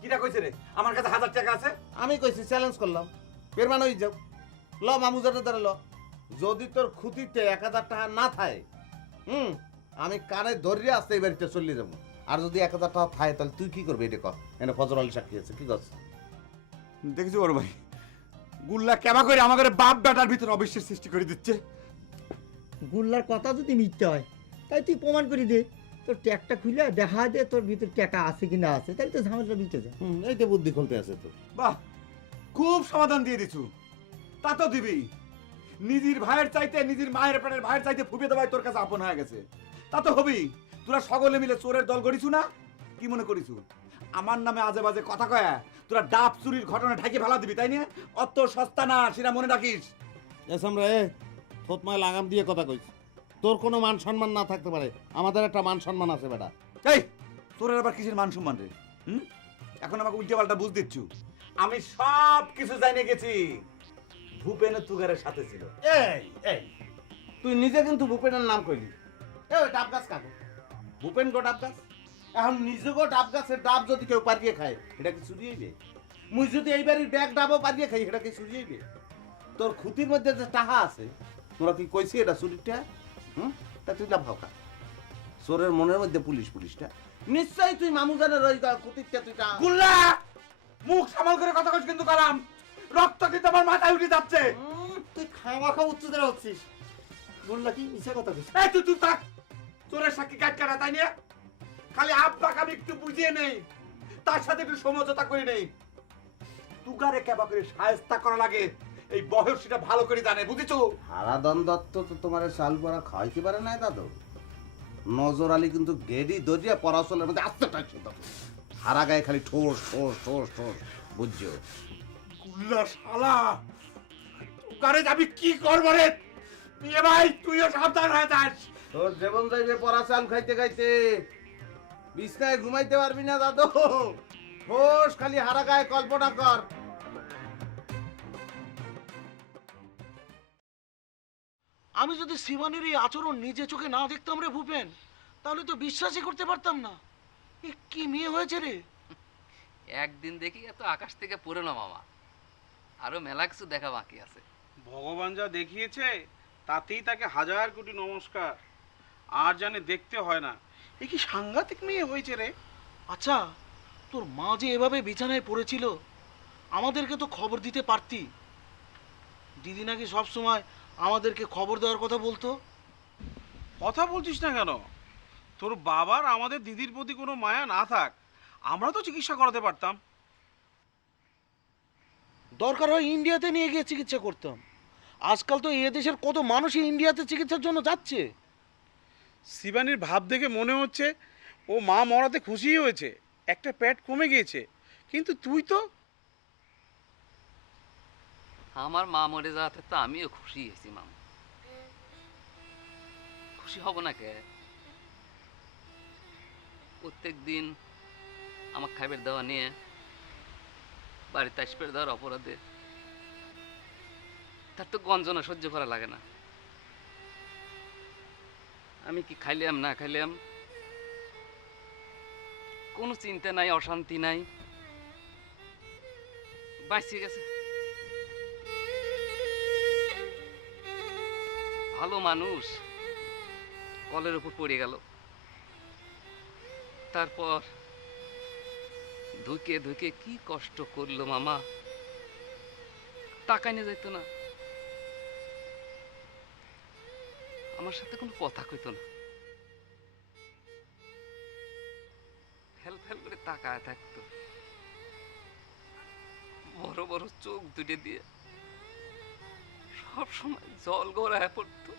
কিটা কইছে রে? আমার কাছে 1000 টাকা আছে। আমি কইছি চ্যালেঞ্জ করলাম, বের মান হই যাও। ল মামুজাটা দ্বারা ল, যদি তোর খুঁতিতে 1000 টাকা না থাকে আমি কানে ধরিয়ে আসতে এই বাড়িতে চলে যাবো। আর যদি 1000 টাকা থাকে তাহলে তুই কি করবি এটা কর। এনে ফজর আলী সাক্ষী আছে, কি করছ? দেখেছি বড় ভাই, গুল্লা কেমা করে আমাদের বাপ বেটার ভিতরে অবিশ্বাস সৃষ্টি করে দিচ্ছে। গুল্লার কথা যদি মিথ্যে হয় তাই তুই প্রমাণ করে দে, তোর ট্যাগটা খুলে দেখা দে তোর ভিতরে টাকা আছে কি না আছে, তাই তো ঝামেলাটা মিটে যায়। এইটা বুদ্ধি খুলতে আছে তোর। বাহ, খুব সমাধান দিয়ে দিছু। তা তো দিবি, নিজের ভাইয়ের চাইতে নিজের মায়ের পেটের ভাইয়ের চাইতে ফুপিয়ে দেওয়াই তোর কাছে আপন হয়ে গেছে। তা তো হবি। তোরা সকলে মিলে চোরের দল করিছু না? কি মনে করিছু আমার নামে আজে বাজে কথা কয়া তোরা ডাব চুরির ঘটনা ঢাকি ফেলা দিবি তাই না? অত সস্তা না, সেটা মনে রাখিস। আমরা থতমায় লাগাম দিয়ে কথা কইছি, তোর কোনো মান সম্মান না থাকতে পারে, আমাদের একটা মান সম্মান আছে বেটা। এই তোর আবার কিসের মান সম্মান রে? এখন আমাকে উল্টে পাল্টা বুঝ দিচ্ছু। আমি সব কিছু জানিয়ে গেছি, ভূপেনের তুগারের সাথে ছিল। এই তুই নিজে কিন্তু ভূপেনের নাম কইলি। ওই ডাব গাছ কাকু, ভূপেন গো ডাব গাছ। এখন নিজে গো ডাব গাছের ডাব যদি কেউ পারিয়ে খায় এটা কি চুরি হইবে? মুই যদি এই বাড়ির ব্যাগ ডাবও পারিয়ে খাই এটা কি চুরি হইবে? তোর খুঁতির মধ্যে যে টাকা আছে তোরা কি কইছি এটা চুরিটা? তা তুই না ভাও খা। চোরের মনের মধ্যে পুলিশ পুলিশটা নিশ্চয়ই তুই মামুজানের ওই কুতিরটা তুই গুল্লা মুখ সামাল করে কথা কইস কিন্তু কালাম রক্ত কিন্তু আমার মাথায় উঠে যাচ্ছে। তুই খামাখা উচ্চতর হচ্ছিস। বললা কি মিছে কথা কইছিস? এই তুই থাক, চোরের সাক্ষী কাট কাটা তাই নিয়ে খালি আব্বাকে আমি একটু বুঝিয়ে নেই, তার সাথে একটু সমঝোতা করে নেই। তুগারে কেবা করে সায়স্তা করা লাগে এই বয়সটা ভালো করে জানে, বুঝেছো? হারাধন দত্ত তো তোমার চাল বড়া খাইতে পারে নাই দাদু। নজর আলী কিন্তু গেড়ি দরিয়া পড়াশোনার মধ্যে আস্তে টাইছে দাদু। হারা গায়ে খালি ঠোস ঠোস ঠোস ঠোস, বুঝছো? গুল্লা শালা, তুগারে আমি কি করবো রে? মেয়ে ভাই তুইও সাবধান হয়ে যাস। তোর জীবন যাইবে পড়া চাল খাইতে খাইতে, বিছনায় ঘুমাইতে পারবি না দাদু। ঠোস খালি হারা গায়ে কল্পনা কর। আমি যদি শিবানীর এই আচরণ নিজে চোখে না দেখতাম রে ভূপেন, তাহলে তো বিশ্বাসই করতে পারতাম না। এ কি মেয়ে হয়েছে রে? একদিন দেখি এত আকাশ থেকে পড়ে না মামা, আরো মেলা কিছু দেখা বাকি আছে। ভগবান যা দেখিয়েছে তাতেই তাকে হাজার কোটি নমস্কার। আর জানে দেখতে হয় না, এ কি সাংঘাতিক মেয়ে হয়েছে রে। আচ্ছা, তোর মা যে এভাবে বিছানায় পড়েছিল, আমাদেরকে তো খবর দিতে পারতি। দিদি নাকি সব সময় আমাদেরকে খবর দেওয়ার কথা বলতো। কথা বলছিস না কেন? তোর বাবার আমাদের দিদির প্রতি কোনো মায়া না থাক, আমরা তো চিকিৎসা করাতে পারতাম। দরকার হয় ইন্ডিয়াতে নিয়ে গিয়ে চিকিৎসা করতাম। আজকাল তো এ দেশের কত মানুষই ইন্ডিয়াতে চিকিৎসার জন্য যাচ্ছে। শিবানীর ভাব দেখে মনে হচ্ছে ও মা মরাতে খুশি হয়েছে, একটা পেট কমে গিয়েছে। কিন্তু তুই তো আমার মা মরে যাওয়াতে তো আমিও খুশি হয়েছি মামা। খুশি হব না কে? প্রত্যেক দিন আমার খাইবের দেওয়া নিয়ে বাড়িতে আসপের দেওয়ার অপরাধে তার তো গঞ্জনা সহ্য করা লাগে না। আমি কি খাইলাম না খাইলাম কোনো চিন্তা নাই, অশান্তি নাই, বাঁচিয়ে গেছে। ভালো মানুষ কলের উপর পড়ে গেল, তারপর ধুকে ধুকে কি কষ্ট করলো মামা, টাকা নিয়ে যেত না, আমার সাথে কোনো কথা কইতো না, ফেল ফেল করে তাকায় থাকতো, বড় বড় চোখ দুটে দিয়ে সব সময় জল গড়ায় পড়তো।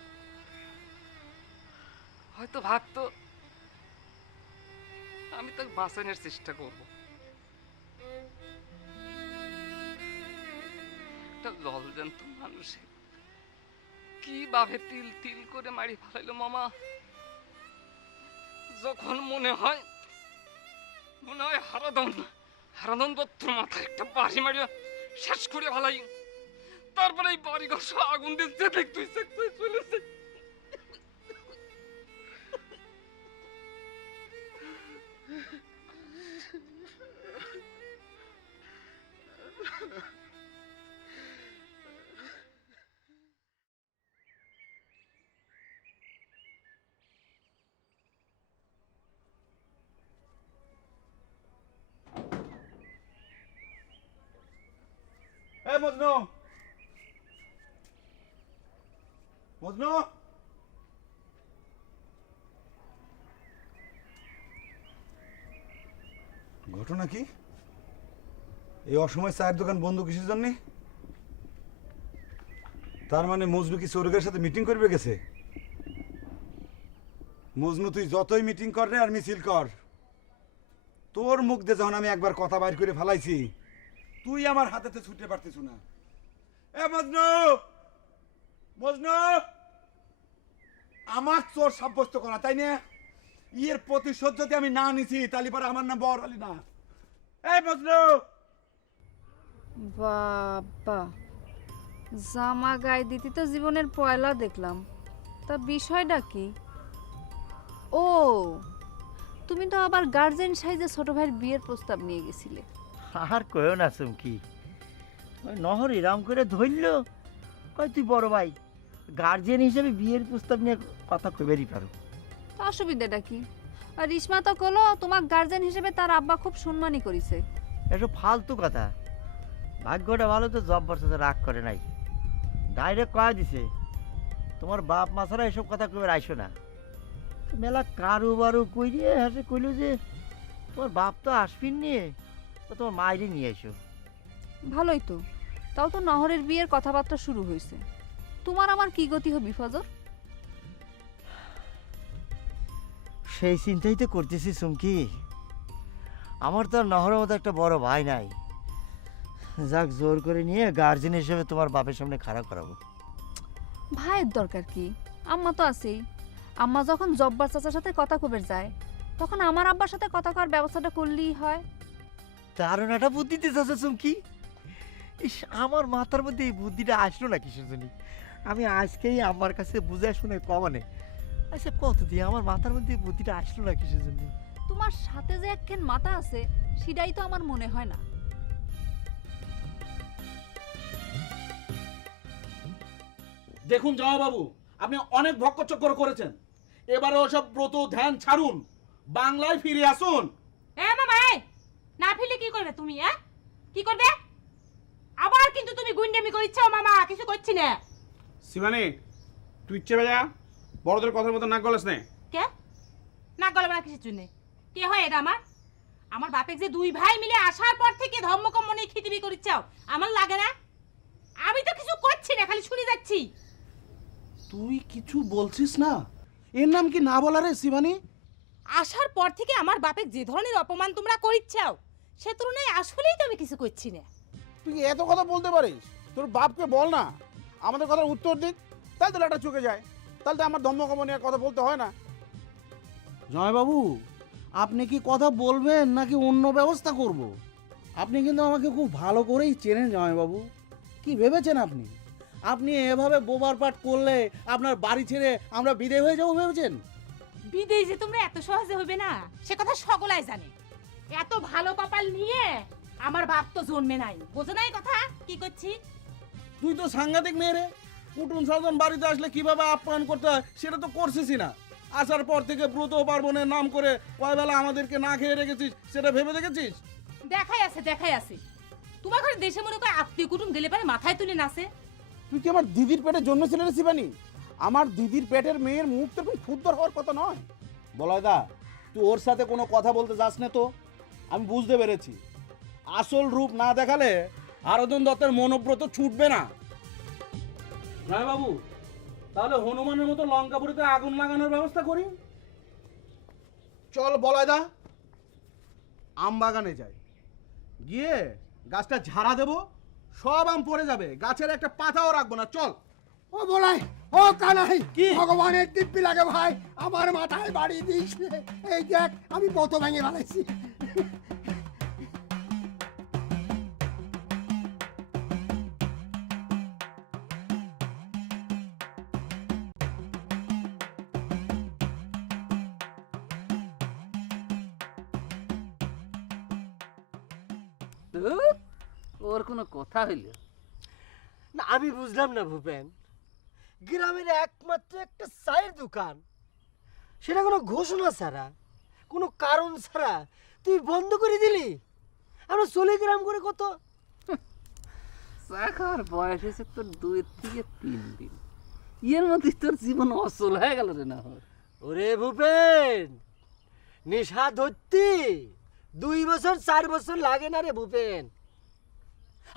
হয়তো ভাবতো আমি তাকে বাঁচানোর চেষ্টা করব। একটা জলজান্ত মানুষে কিভাবে তিল তিল করে মারি ফেলাইলো মামা। যখন মনে হয় হারাধন দত্তর মাথায় একটা বাড়ি মারিয়া শেষ করে ফেলাই, তারপরে এই বাড়ি ঘর আগুন দিয়ে যেতে তুই চলেছে। এই মজনু, মজনু, ঘটনা কি? এই অসময় চায়ের দোকান বন্ধ কিসের জন্য? তার মানে মজনু কি চোরগের সাথে মিটিং করবে গেছে? মজনু তুই যতই মিটিং কর রে আর মিছিল কর, তোর মুখ দিয়ে যখন আমি একবার কথা বাইর করে ফেলাইছি, তুই আমার হাতেতে ছুটে পারতিস না। এ মজনু, মজনু, আমার চোর সাব্যস্ত করা, তাই না? ইয়ের প্রতিশোধ যদি আমি না নিছি তাহলে পরে আমার নাম বড় আলী না। এই মজনু, বাবা, জামা গায়ে দিতে তো জীবনের পয়লা দেখলাম, তা বিষয়টা কি? ও, তুমি তো আবার গার্জেন সাইজে ছোট ভাইয়ের বিয়ের প্রস্তাব নিয়ে গেছিলে। আর কয়ও না চুমকি, ওই নহর এরাম করে ধরল, কয় তুই বড় ভাই গার্জেন হিসেবে বিয়ের প্রস্তাব নিয়ে কথা কইবেরই পারো। তো তা অসুবিধাটা কি? আর রিশমা তো কলো তোমার গার্জেন হিসেবে তার আব্বা খুব সম্মানই করেছে। একটু ফালতু কথা। ভাগ্যটা ভালো তো জব্বর সাথে রাগ করে নাই, ডাইরেক্ট কয়া দিছে তোমার বাপ মা ছাড়া এসব কথা কবে আইসো না। তো মেলা কারু বারু কইরিয়ে হাসে কইল যে তোমার বাপ তো আসবিন নিয়ে, তো তোমার মায়েরই নিয়ে এসো। ভালোই তো, তাও তো নহরের বিয়ের কথাবার্তা শুরু হয়েছে। তোমার আমার কি গতি হবে ফজর? সেই চিন্তাই তো করতেছি চুমকি। আমার তো আর নহরের মতো একটা বড় ভাই নাই, যাক জোর করে নিয়ে গার্জেন হিসেবে তোমার বাপের সামনে খাড়া করাবো। ভাইয়ের দরকার কি? আম্মা তো আছেই। আম্মা যখন জব্বার চাচার সাথে কথা কবে যায়, তখন আমার আব্বার সাথে কথা করার ব্যবস্থাটা করলেই হয়। দারুণ একটা বুদ্ধি দিতেছে চুমকি। ইস, আমার মাথার মধ্যে এই বুদ্ধিটা আসলো না কিসের জন্য। আমি আজকেই আমার কাছে বুঝে শুনে কমানে। আচ্ছা কত দিয়ে আমার মাথার মধ্যে এই বুদ্ধিটা আসলো না কিসের জন্য। তোমার সাথে যে একখান মাথা আছে সেটাই তো আমার মনে হয় না। দেখুন জামাইবাবু, আপনি অনেক ভক্কচক্কর করেছেন, এবারে ওসব ব্রত ধ্যান ছাড়ুন, বাংলায় ফিরে আসুন। এ মামা, এই না ফিরলে কি করবে তুমি? কি করবে আবার? কিন্তু তুমি গুন্ডামি করিচ্ছ মামা, কিছু করছি না। শিবানী, তুই ইচ্ছে বেজা বড়দের কথার মতো নাক গলাস নে। কে না গলবে না কিসের জন্য? কে হয় এটা আমার? আমার বাপে যে দুই ভাই মিলে আসার পর থেকে ধর্মকম মনে খিতিবি করিচ্ছ, আমার লাগে না? আমি তো কিছু করছি না, খালি শুনে যাচ্ছি। তুই কিছু বলছিস না? এর নাম কি না বলা রে শিবানী? আসার পর থেকে আমার বাপে যে ধরনের অপমান তোমরা করিচ্ছাও, সে তুলনায় আসলেই তো আমি কিছু করছি না। তুই এত কথা বলতে পারিস? তোর বাপকে বল না আমাদের কথার উত্তর দিক, তাই তো লাটা চুকে যায়। তাহলে তো আমার ধর্মকম নিয়ে কথা বলতে হয় না। জয়বাবু, আপনি কি কথা বলবেন নাকি অন্য ব্যবস্থা করব? আপনি কিন্তু আমাকে খুব ভালো করেই চেনেন জামাইবাবু। কি ভেবেছেন আপনি? আপনি এভাবে বোবার পাঠ করলে আপনার বাড়ি ছেড়ে আমরা বিদেয় হয়ে যাবো ভেবেছেন? বিদেশ যে তোমরা এত সহজে হবে না সে কথা সকলাই জানে। এত ভালো কপাল নিয়ে আমার বাপ তো জন্মে নাই, বোঝো নাই কথা কি করছি? তুই তো সাংঘাতিক মেয়ে রে। কুটুম স্বজন বাড়িতে আসলে কিভাবে আপ্যায়ন করতে হয় সেটা তো করছিসই না। আসার পর থেকে ব্রত পার্বণের নাম করে কয় বেলা আমাদেরকে না খেয়ে রেখেছিস সেটা ভেবে দেখেছিস? দেখাই আছে। তোমার ঘরে দেশে মনে করে আত্মীয় কুটুম গেলে পারে মাথায় তুলে নাচে। তুই কি আমার দিদির পেটে জন্মেছিলি রে শিবানী? আমার দিদির পেটের মেয়ের মুখ তো এরকম ক্ষুদ্র হওয়ার কথা নয়। বলয়দা, তুই ওর সাথে কোনো কথা বলতে যাস না তো। আমি বুঝতে পেরেছি, আসল রূপ না দেখালে আরাধন দত্তের মনোব্রত ছুটবে না। হ্যাঁ বাবু, তাহলে হনুমানের মতো লঙ্কাপুরিতে আগুন লাগানোর ব্যবস্থা করি। চল বলয়দা, আম বাগানে যাই, গিয়ে গাছটা ঝাড়া দেবো, সব আম পড়ে যাবে, গাছের একটা পাতাও রাখবো না। চল। ও বলাই, ও কানাই, কি ভগবানের দিব্যি লাগে ভাই, আমার মাথায় বাড়ি দিস। এই দেখ আমি কত ভেঙে ফেলেছি। ওর কোনো কথা হইল না? আমি বুঝলাম না ভূপেন, গ্রামের একমাত্র একটা চায়ের দোকান, সেটা কোনো ঘোষণা ছাড়া, কোনো কারণ ছাড়া তুই বন্ধ করে দিলি। আমরা চলে গ্রাম করে কত চা খাওয়ার বয়স হয়েছে তোর 2 থেকে 3 দিন, এর মধ্যে তোর জীবন অচল হয়ে গেল রে। না ওরে ভূপেন, নেশা ধরতে 2 বছর 4 বছর লাগে না রে ভূপেন।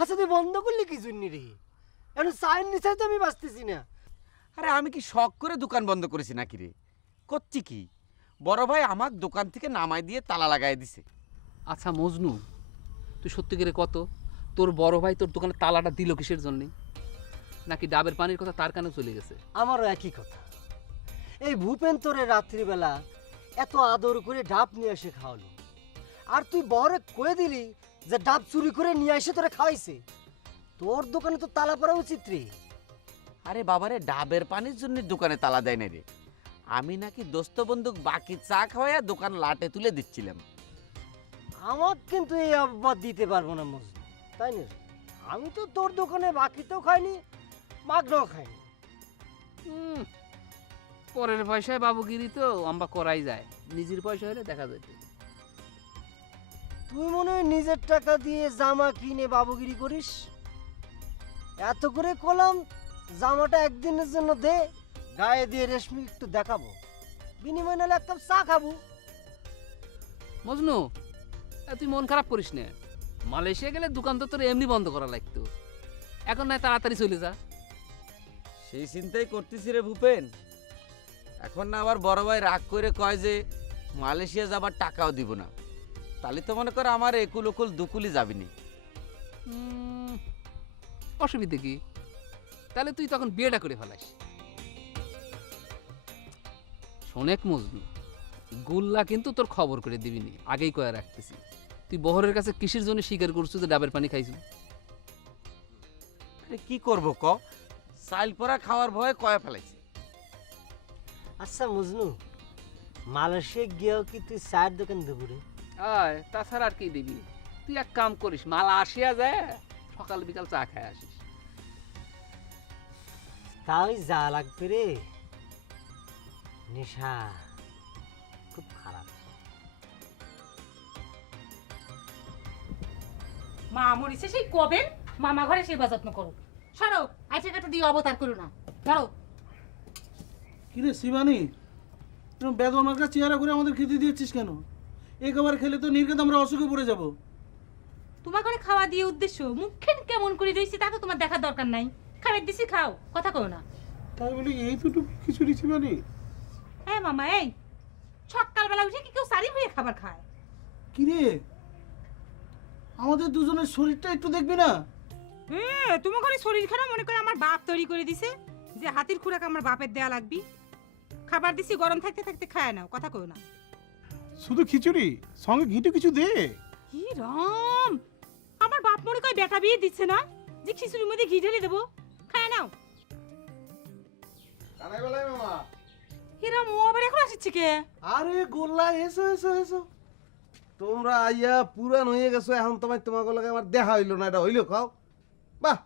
আচ্ছা তুই বন্ধ করলি কি জন্য রে? এখন চায়ের নেশায় তো আমি বাঁচতেছি না। আরে আমি কি শখ করে দোকান বন্ধ করেছি নাকি রে? করছি কি, বড় ভাই আমার দোকান থেকে নামাই দিয়ে তালা লাগাই দিছে। আচ্ছা মজনু, তুই সত্যি করে কত, তোর বড় ভাই তোর দোকানে তালাটা দিল কিসের জন্য? নাকি ডাবের পানির কথা তার কানে চলে গেছে? আমারও একই কথা। এই ভূপেন তোরে রাত্রিবেলা এত আদর করে ডাব নিয়ে এসে খাওয়ালো, আর তুই বড়ে কয়ে দিলি যে ডাব চুরি করে নিয়ে এসে তোরে খাওয়াইছে। তোর দোকানে তো তালা পড়া উচিত রে। আরে বাবারে, ডাবের পানির জন্য দোকানে তালা দেয় না রে। আমি নাকি দোস্ত বন্ধুক বাকি চা খাওয়াইয়া দোকান লাটে তুলে দিচ্ছিলাম। আমার কিন্তু এই অবাদ দিতে পারবো না মজনু, তাই না? আমি তো তোর দোকানে বাকিতেও খাইনি, মাগনাও খাইনি। পরের পয়সায় বাবুগিরি তো আমরা করাই যায়, নিজের পয়সা হলে দেখা যেত। তুই মনে হয় নিজের টাকা দিয়ে জামা কিনে বাবুগিরি করিস? এত করে কলাম জামাটা একদিনের জন্য দে, গায়ে দিয়ে রেশমি একটু দেখাবো, বিনিময় নাহলে এক কাপ চা খাবো। মজনু, তুই মন খারাপ করিস না, মালয়েশিয়া গেলে দোকান তো তোর এমনি বন্ধ করা লাগতো, এখন নয় তাড়াতাড়ি চলে যা। সেই চিন্তাই করতেছি রে ভূপেন। এখন না আবার বড় ভাই রাগ করে কয় যে মালয়েশিয়া যাবার টাকাও দিব না, তাহলে তো মনে কর আমার একুল উকুল দুকুলি যাবিনি। অসুবিধে কি? তাহলে তুই তখন বিয়েটা করে ফেলাস। শোনেক মজনু, গুল্লা কিন্তু তোর খবর করে দিবিনি, আগেই কয়ে রাখতেছি। তুই বহরের কাছে কিসের জন্য স্বীকার করছিস যে ডাবের পানি খাইছিস? কি করব ক, চাইল পরা খাওয়ার ভয়ে কয়ে ফেলাইছি। আচ্ছা মজনু, মালয়েশিয়া গিয়েও কি তুই চায়ের দোকান দেবো রে? আয়, তাছাড়া আর কি দিবি? তুই এক কাম করিস, মাল আসিয়া যায় সকাল বিকাল চা খায় আসিস। তাই যা লাগবে রে, নেশা খুব খারাপ। মা মরিছে সেই কবে, মামা ঘরে সেবা যত্ন করো। সরো, আইছে কাটা দিয়ে অবতার করো না, ধরো। কিরে শিবানী, বেদনার কাছে চেহারা করে আমাদের খেতে দিয়েছিস কেন? এই খাবার খেলে তো নির্ঘাত আমরা অসুখে পড়ে যাব। তোমার ঘরে খাওয়া দিয়ে উদ্দেশ্য, মুখখান কেমন করে রইছে তা তো তোমার দেখার দরকার নাই। খাবার দিছি, খাও, কথা কও না। তাই বলি এই দুটো খিচুড়ি শিবানী? হ্যাঁ মামা, এই সকালবেলা উঠে কি কেউ সারি হয়ে খাবার খায়? কিরে, আমাদের দুজনের শরীরটা একটু দেখবি না? তোমার ঘরে শরীর খারাপ মনে করে আমার বাপ তৈরি করে দিছে যে হাতির খুরাক আমার বাপের দেয়া লাগবি। খাবার দিছি, গরম থাকতে থাকতে খায় নাও, কথা কও না। শুধু খিচুড়ি, সঙ্গে ঘিটু কিছু দে। কি রাম, আমার বাপ মনে করে বেটা বিয়ে দিচ্ছে না যে খিচুড়ির মধ্যে ঘি ঢেলে দেবো, খায় নাও। কানাই বলাই মামা, হিরাম ও আবার এখন আসছে কে? আরে গোল্লা, এসো এসো এসো। তোমরা আইয়া পুরান হয়ে গেছো, এখন তোমাকে লগে আমার দেখা হইলো না, এটা হইলো খাও। বাহ,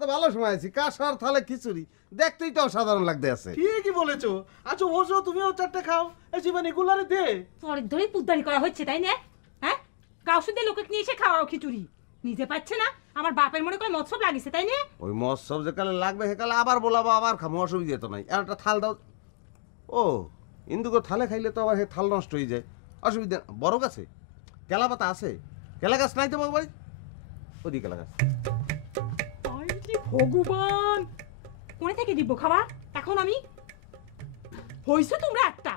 তো ভালো সময় আছি। কাঁসার থালে খিচুড়ি দেখতেই তো অসাধারণ লাগতে আছে। ঠিকই বলেছো। আচ্ছা বসো, তুমিও চারটে খাও। এই শিবানী, গোল্লারে দে। অনেক ধরে পুদ্দারি করা হচ্ছে তাই না? হ্যাঁ, গাউসুদে লোকে নিয়ে এসে খাওয়াও খিচুড়ি, নিজে পাচ্ছে না। আমার বাপের মনে করে মৎসব লাগিছে তাই না? ওই মৎসব যে কালে লাগবে সেকালে আবার বলাবো, আবার খামো, অসুবিধা তো নাই। আর একটা থাল দাও। ও ইন্দুকে থালে খাইলে তো আবার সে থাল নষ্ট হয়ে যায়, অসুবিধা। বড় গাছে কেলা পাতা আছে? কেলা গাছ নাই তো বাবু ভাই? ওদি কেলা গাছ। ভগবান, কোনে থেকে দিব খাবার এখন আমি? হইছো তোমরা একটা,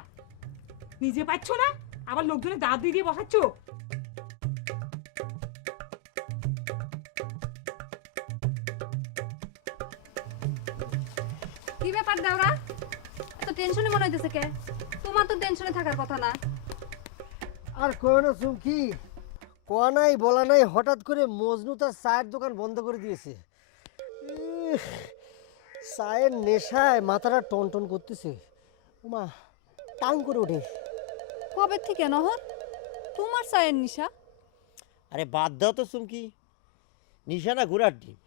নিজে পাচ্ছ না, আবার লোকজনের দাঁত দিয়ে দিয়ে বসাচ্ছ। কি ব্যাপার দাওরা, এত টেনশনে মনে হইতেছে কে? তোমার তো টেনশনে থাকার কথা না। আর কয় না চুমকি, কোয়া নাই বলা নাই, হঠাৎ করে মজনু তার চায়ের দোকান বন্ধ করে দিয়েছে। চায়ের নেশায় মাথাটা টন টন করতেছে, মা টাং করে ওঠে। কবে থেকে নহর তোমার চায়ের নিশা? আরে বাদ দাও তো চুমকি, নিশানা ঘোরার ডিম।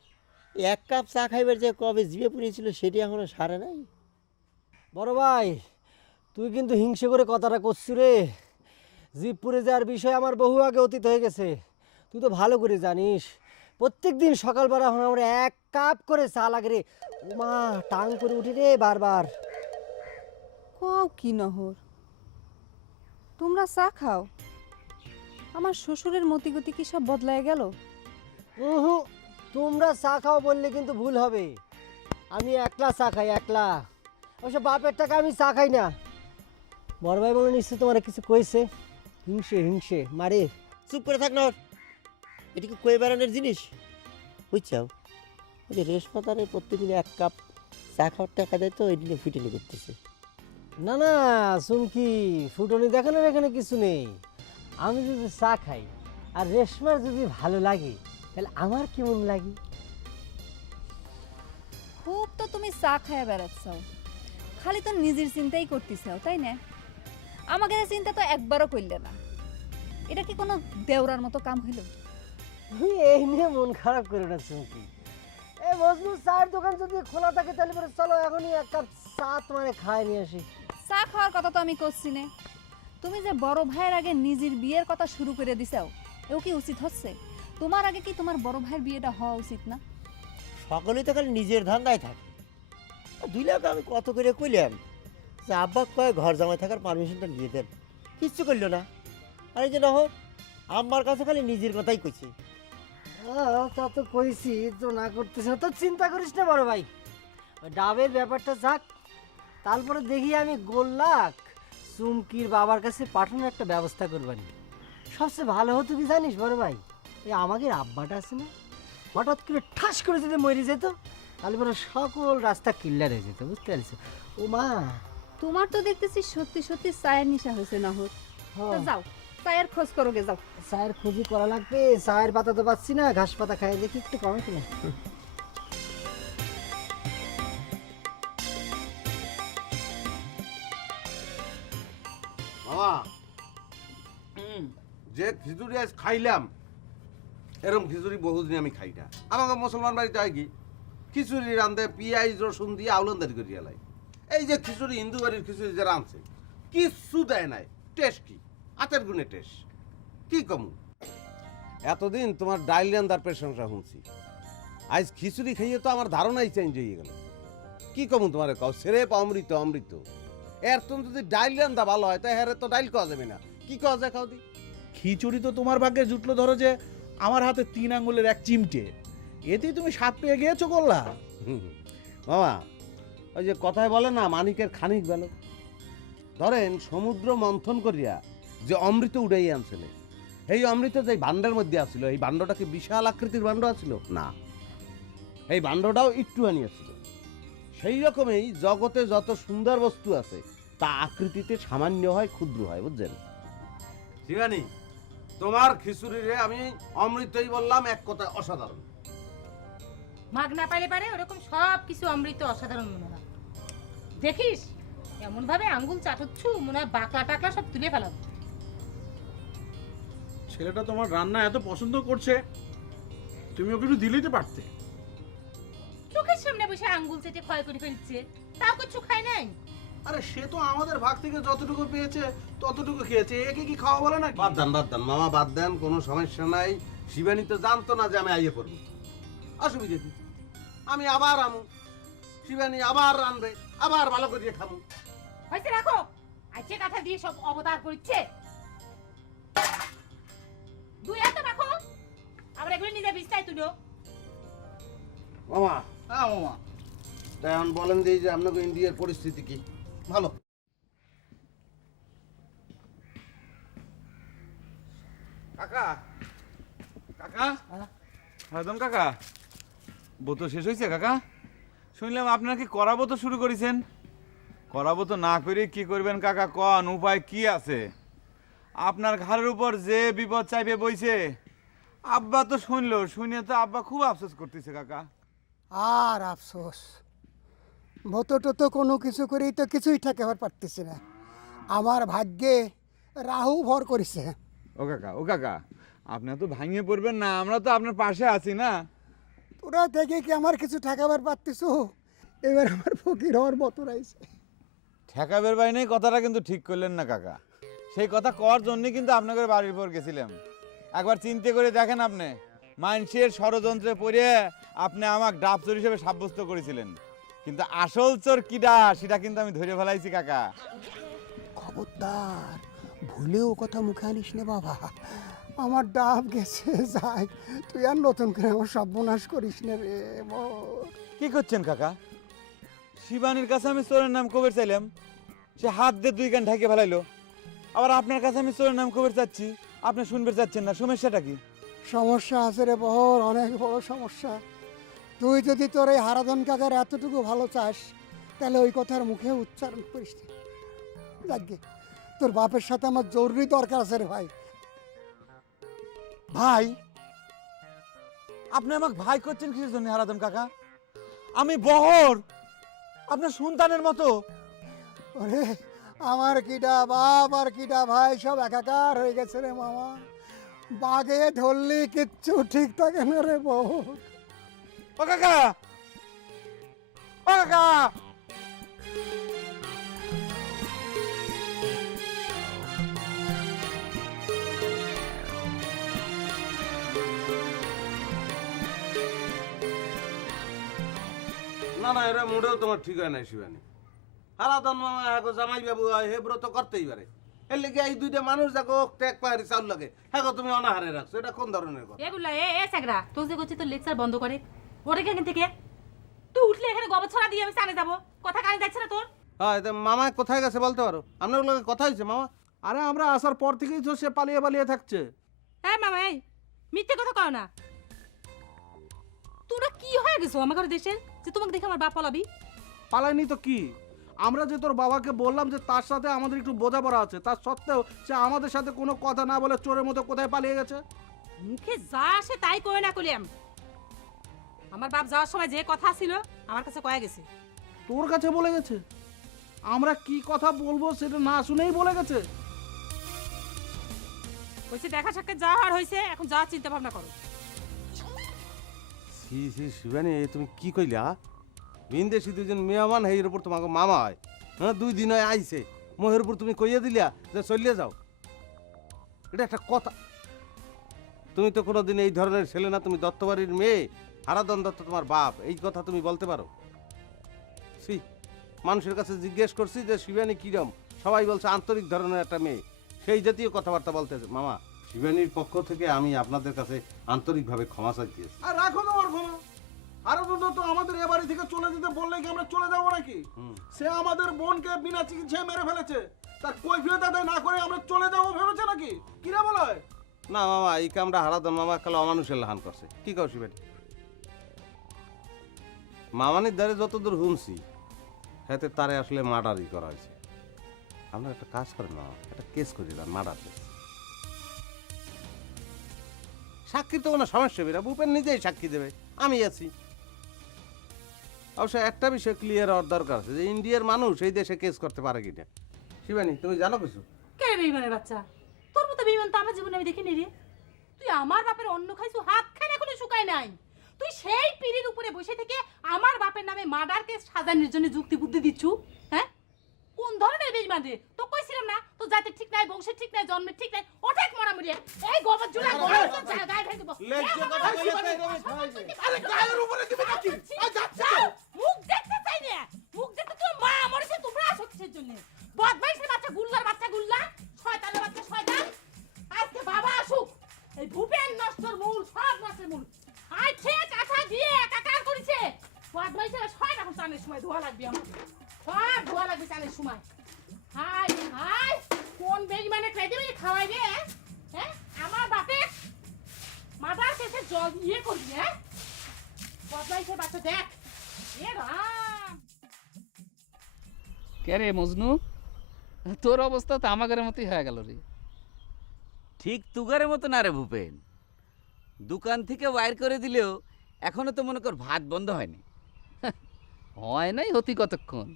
এক কাপ চা খাইবার যে কবে জিভে পুড়িয়েছিল সেটি এখনো সারে নাই। বড় ভাই, তুই কিন্তু হিংসে করে কথাটা করছিস রে। জিভ পুড়ে যাওয়ার বিষয় আমার বহু আগে অতীত হয়ে গেছে, তুই তো ভালো করে জানিস। প্রত্যেক দিন সকালবেলা এখন আমরা এক কাপ করে চা লাগে রে। মা টাং করে উঠি রে বারবার। কও কি নহর, তোমরা চা খাও? আমার শ্বশুরের মতিগতি কি সব বদলায় গেল? তোমরা চা খাও বললে কিন্তু ভুল হবে। আমি একলা চা খাই, একলা। অবশ্য বাপের টাকা আমি চা খাই না। বড় ভাই বলে নিশ্চয় তোমার কিছু কইছে, হিংসে হিংসে মারে। চুপ করে থাক নহর, এটি কি কয়ে বেড়ানোর জিনিস বুঝছাও? ওই যে রেশমাতারে প্রত্যেকদিন এক কাপ চা খাওয়ার টাকা দেয় তো, ওই দিনে ফিটিনি করতেছে। না না চুমকি, ফুটনি দেখানোর এখানে কিছু নেই। আমি যদি চা খাই আর রেশমার যদি ভালো লাগে তাহলে আমার কেমন লাগে? খুব তো তুমি চা খাইয়া বেড়াচ্ছ, খালি তো নিজের চিন্তাই করতেছ তাই না? আমাকে চিন্তা তো একবারও করলে না। এটা কি কোনো দেওরার মতো কাম হইল? তুই এই নিয়ে মন খারাপ করে না চুমকি। এই মজনু চায়ের দোকান যদি খোলা থাকে তাহলে পরে চলো এখনই এক কাপ চা তোমারে খাই নিয়ে আসি। চা খাওয়ার কথা তো আমি করছি না। তুমি যে বড় ভাইয়ের আগে নিজের বিয়ের কথা শুরু করে দিছাও, এও কি উচিত হচ্ছে? তোমার আগে কি তোমার বড় ভাইয়ের বিয়েটা হওয়া উচিত না? সকলেই তো খালি নিজের ধান্দায় থাকে। 2 লাখ আমি কত করে কইলাম যে আব্বা কয় ঘর জামাই থাকার পারমিশনটা নিয়ে দেন, কিচ্ছু করলো না। আর এই যে না হোক আমার কাছে খালি নিজের কথাই কইছে। তা তো কইছি, তো না করতেছ তো চিন্তা করিস না বড় ভাই। ওই ডাবের ব্যাপারটা যাক, তারপরে দেখি আমি গোল্লাক চুমকির বাবার কাছে পাঠানোর একটা ব্যবস্থা করবানি। সবচেয়ে ভালো হতো কি জানিস বড় ভাই, এই আমাদের আব্বাটা আছে না, হঠাৎ করে ঠাস করে যদি মরে যেত, তাহলে পরে সকল রাস্তা ক্লিয়ার হয়ে যেত, বুঝতে পারছো? ও মা, তোমার তো দেখতেছি সত্যি সত্যি চায়ের নেশা হয়েছে না হোক। তো যাও চায়ের খোঁজ করো গে, যাও। চায়ের খোঁজই করা লাগবে, চায়ের পাতা তো পাচ্ছি না, ঘাস পাতা খাই দেখি একটু কমে কিনা। মামা যে খিচুড়ি আজ খাইলাম, এরকম খিচুড়ি বহুদিন আমি খাই না। আমাকে মুসলমান বাড়িতে হয় কি খিচুড়ি রান্ধে পিঁয়াজ রসুন দিয়ে আউলন্দারি করে এলাই। এই যে খিচুড়ি হিন্দু বাড়ির খিচুড়ি যে রাঁধছে কিচ্ছু দেয় নাই। টেস্ট কি হাতের গুণে টেস্ট কি কমু। এতদিন তোমার ডাইল রান্দার প্রশংসা শুনছি, আজ খিচুড়ি খাইয়ে তো আমার ধারণাই চেঞ্জ হয়ে গেল। কি কমু তোমার কাউ সেরে অমৃত অমৃত। এর তো যদি ডাইল রান্দা ভালো হয় তাই হ্যাঁ তো ডাইল খাওয়া যাবে না, কি খাওয়া যায় খাও দি। খিচুড়ি তো তোমার ভাগ্যে জুটলো ধরো যে আমার হাতে 3 আঙ্গুলের এক চিমটে, এতেই তুমি স্বাদ পেয়ে গিয়েছো গোল্লা। মামা ওই যে কথায় বলে না মানিকের খানিক বেল, ধরেন সমুদ্র মন্থন করিয়া যে অমৃত উড়াই আনছিলে, এই অমৃত যে ভাণ্ডের মধ্যে আসছিল, এই ভাণ্ডটা কি বিশাল আকৃতির ভাণ্ড আছিল না, এই ভাণ্ডটাও একটু আনিয়েছিল। সেই রকমই জগতে যত সুন্দর বস্তু আছে তা আকৃতিতে সামান্য হয়, ক্ষুদ্র হয়, বুঝছেন? শিবানী তোমার খিচুড়িরে আমি অমৃতই বললাম, এক কথা অসাধারণ। মাগ না পাইলে পারে ওরকম সব কিছু অমৃত অসাধারণ মনে হয়। দেখিস এমন ভাবে আঙ্গুল চাটুচ্ছু, মনে হয় বাকলা টাকলা সব তুলে ফেলাবো। ছেলেটা তোমার রান্না এত পছন্দ করছে, তুমি ওকে একটু দিলেই তো পারতে। চোখের সামনে বসে আঙ্গুল চেটে ক্ষয় করে ফেলছে, তাও কিছু খায় নাই। আরে সে তো আমাদের ভাগ থেকে যতটুকু পেয়েছে ততটুকু খেয়েছে, একে কি খাওয়া বলে না? বাদ দেন মামা, বাদ দেন, কোনো সমস্যা নাই। শিবানী তো জানতো না যে আমি আইয়ে করবো, অসুবিধা কি? আমি আবার আমু, শিবানী আবার রানবে, আবার ভালো করে খামু। হয়েছে রাখো, আজকে কথা দিয়ে সব অবতার করছে। 2 হাতে রাখো, আবার এগুলো নিজে বিস্তায় তুলো। মামা হ্যাঁ মামা, তাই এখন বলেন যে আপনাকে ইন্ডিয়ার পরিস্থিতি কি? ভালো? কাকা কাকা হারাদন কাকা, বোতল শেষ হয়েছে কাকা? শুনলাম আপনারা কি করাবো তো শুরু করেছেন। করাবো তো না করে কি করবেন কাকা, কন উপায় কি আছে? আপনার ঘরের উপর যে বিপদ চাইবে বইছে, আব্বা তো শুনলো, শুনে তো আব্বা খুব আফসোস করতেছে কাকা। আর আফসোস, মতো তো কোনো কিছু করেই তো কিছুই ঠেকাবার পারতেছি না। আমার ভাগ্যে রাহু ভর করেছে। ও কাকা আপনি তো ভাঙিয়ে পড়বেন না, আমরা তো আপনার পাশে আছি না। তোরা দেখে কি আমার কিছু ঠেকাবার পারতিস? এবার আমার ফকির হওয়ার মতো রয়েছে। ঠেকাবের বাই নেই কথাটা কিন্তু ঠিক করলেন না কাকা। সেই কথা কওয়ার জন্য কিন্তু আপনাদের বাড়ির পর গেছিলাম। একবার চিন্তা করে দেখেন, আপনি মানুষের ষড়যন্ত্রে পড়ে আপনি আমাকে ডাব চোর হিসেবে সাব্যস্ত করেছিলেন, কিন্তু আসল চোর কিডা সেটা কিন্তু আমি ধরে ফেলাইছি কাকা। খবরদার ভুলেও কথা মুখে আনিস না বাবা। আমার ডাব গেছে, যাই, তুই আর নতুন করে আমার সর্বনাশ করিস না রে। কি করছেন কাকা? শিবানীর কাছে আমি চোরের নাম কবে চাইলাম, সে হাত দিয়ে 2 কান ঢাকে ফেলাইলো। আবার আপনার কাছে আমি চোরের নাম কবে চাচ্ছি, আপনি শুনবে চাচ্ছেন না। সমস্যাটা কি? সমস্যা আছে রে বহর, অনেক বড় সমস্যা। তুই যদি তোর এই হারাধন কাকার এতটুকু ভালো চাস, তাহলে ওই কথার মুখে উচ্চারণ করিস না। যাকে তোর বাপের সাথে আমার জরুরি দরকার আছে রে ভাই। ভাই? আপনি আমাকে ভাই করছেন কিসের জন্য হারাধন কাকা? আমি বহর আপনার সন্তানের মতো। ওরে আমার কিডা বাপ আর কিডা ভাই সব একাকার হয়ে গেছে রে মামা। বাগে ধরলি কিচ্ছু ঠিক থাকে না রে বহর। ও কাকা, ও কাকা, না না, এরা মোটেও তোমার ঠিক হয় না শিবানী। হারাধন মামা হ্যাঁ জামাই বাবু হয়, হে ব্রত করতেই পারে। এর লেগে এই দুইটা মানুষ দেখো ট্যাগ পাহাড়ি চাউল লাগে, হ্যাঁ তুমি অনাহারে রাখছো, এটা কোন ধরনের কথা? এগুলা এ স্যাগরা তোর যে করছিস তোর লেকচার বন্ধ করে ওরে এখান থেকে। তুই উঠলে এখানে গোবর ছড়া দিয়ে আমি চানে যাবো, কথা কানে যাচ্ছে না তোর? হ্যাঁ, মামা কোথায় গেছে বলতে পারো? আপনার লোকের কথা হয়েছে মামা? আরে আমরা আসার পর থেকেই তো সে পালিয়ে পালিয়ে থাকছে। হ্যাঁ মামা, এই মিথ্যে কথা কও না। তোরা কি হয়ে গেছো আমার ঘরে দেশের যে তোমাকে দেখে আমার বাপ পালাবি? পালায়নি তো কি, আমরা যে তোর বাবাকে বললাম যে তার সাথে আমাদের একটু বোঝাপড়া আছে, তার সত্ত্বেও সে আমাদের সাথে কোনো কথা না বলে চোরের মতো কোথায় পালিয়ে গেছে। মুখে যা আসে তাই কয়ে না কলিয়াম। আমার বাপ যাওয়ার সময় যে কথা ছিল আমার কাছে কয়ে গেছে। তোর কাছে বলে গেছে? আমরা কি কথা বলবো সেটা না শুনেই বলে গেছে। হয়েছে দেখা সাক্ষাৎ যা আর হয়েছে, এখন যা চিন্তা ভাবনা করো। সি সি শিবানী, তুমি কি কইলা? বিনদেশি দুজন মেহমান এর উপর তোমাকে মামা হয়, হ্যাঁ 2 দিন হয় আইছে, মোহের উপর তুমি কইয়া দিলা যে চলিয়ে যাও। এটা একটা কথা? তুমি তো কোনোদিন এই ধরনের ছেলে না, তুমি দত্তবাড়ির মেয়ে, হারাধন দত্ত তোমার বাপ, এই কথা তুমি বলতে পারো? সি, মানুষের কাছে জিজ্ঞেস করছি যে শিবানী কিরম, সবাই বলছে আন্তরিক ধরনের একটা মেয়ে, সেই জাতীয় কথাবার্তা বলতেছে। মামা, শিবানীর পক্ষ থেকে আমি আপনাদের কাছে আন্তরিকভাবে ক্ষমা চাইতেছি। আর রাখো তোমার ক্ষমা। আরো তো আমাদের এ বাড়ি থেকে চলে যেতে বললে কি আমরা চলে যাবো নাকি? সে আমাদের বোনকে বিনা চিকিৎসায় মেরে ফেলেছে, তার কৈফিয়ত আদায় না করে আমরা চলে যাবো ভেবেছে নাকি? কিরা বলা হয়? না মামা, এই কামটা হারাধন মামা কালে অমানুষের লাহান করছে। কি কও শিবানী? মামানির দ্বারে যতদূর শুনছি হাতে তারে আসলে মার্ডারই করা হয়েছে। আপনার একটা কাজ করেন মামা, একটা কেস করে দেন, মার্ডার কেস। সাক্ষী তো কোনো সমস্যা হবে না, ভূপেন নিজেই সাক্ষী দেবে, আমি আছি। অবশ্য একটা বিষয় ক্লিয়ার হওয়ার দরকার আছে যে ইন্ডিয়ার মানুষ এই দেশে কেস করতে পারে কিনা। শিবানী, তুমি জানো কিছু? কে বেইমানের বাচ্চা? তোর মতো বেইমান তো আমার জীবনে আমি দেখিনি রে। তুই আমার বাপের অন্ন খাইছু, হাত খান এখনো শুকায় নাই। তুই সেই পিড়ির উপরে বসে থেকে আমার বাপের নামে মার্ডার কেস সাজানোর জন্য যুক্তি বুদ্ধি দিচ্ছু। হ্যাঁ, কোন ধরনের বেইমান রে? তো কইছিলাম না তো জাতের ঠিক নাই, বংশের ঠিক নাই, জন্মের ঠিক নাই, ওটাক মরা মরিয়া এই গোবর জুলা গোবর তো গায়ে ঢেলে দেব। লেজ্জা কথা বলে আরে গায়ের উপরে দিবি নাকি? আই যাচ্ছে মুখ দেখতে চাই না, মুখ দেখতে তো মা মরেছে তোমরা আসো কিসের জন্য? বদমাইশের বাচ্চা, গুল্লার বাচ্চা গুল্লা, শয়তানের বাচ্চা শয়তান। আজকে বাবা আসুক, এই ভূপেন নষ্টর মূল, সব নষ্টের মূল আই ঠিক কথা দিয়ে একাকার করেছে। বদমাইশের ছয় এখন চানের সময় ধোয়া লাগবে, আমাকে সব ধোয়া লাগবে চানের সময়। হাই হাই, কোন বেইমানে খেয়ে দেবে খাওয়াই রে? হ্যাঁ, আমার বাপে মাদার কেসে জল ইয়ে করবি? হ্যাঁ, বদমাইশের বাচ্চা দেখ। এ রাম, কে রে মজনু, তোর অবস্থা তো আমাদের মতোই হয়ে গেল রে। ঠিক তুগারের মতো না রে ভূপেন, দোকান থেকে বাইর করে দিলেও এখনো তো মনে কর ভাত বন্ধ হয়নি। হয় নাই হতি কতক্ষণ।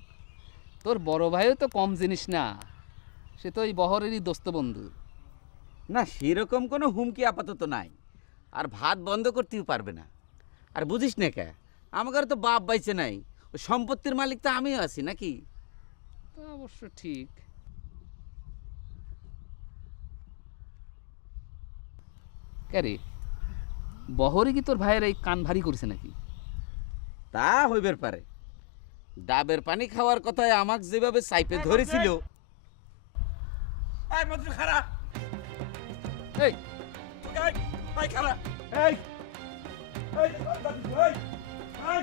তোর বড় ভাইও তো কম জিনিস না, সে তো ওই বহরেরই দোস্ত বন্ধু। না, সেরকম কোনো হুমকি আপাতত নাই, আর ভাত বন্ধ করতেও পারবে না। আর বুঝিস না কে, আমার তো বাপ বাইছে নাই, ওই সম্পত্তির মালিক তো আমিও আছি নাকি? তা অবশ্য ঠিক। কে রে, বহরে কি তোর ভাইয়ের এই কান ভারী করছে নাকি? তা হইবার পারে, ডাবের পানি খাওয়ার কথায় আমাকে যেভাবে সাইপে ধরেছিল। এই মন্ত্রী খারা, এই এই খারা, এই এই এই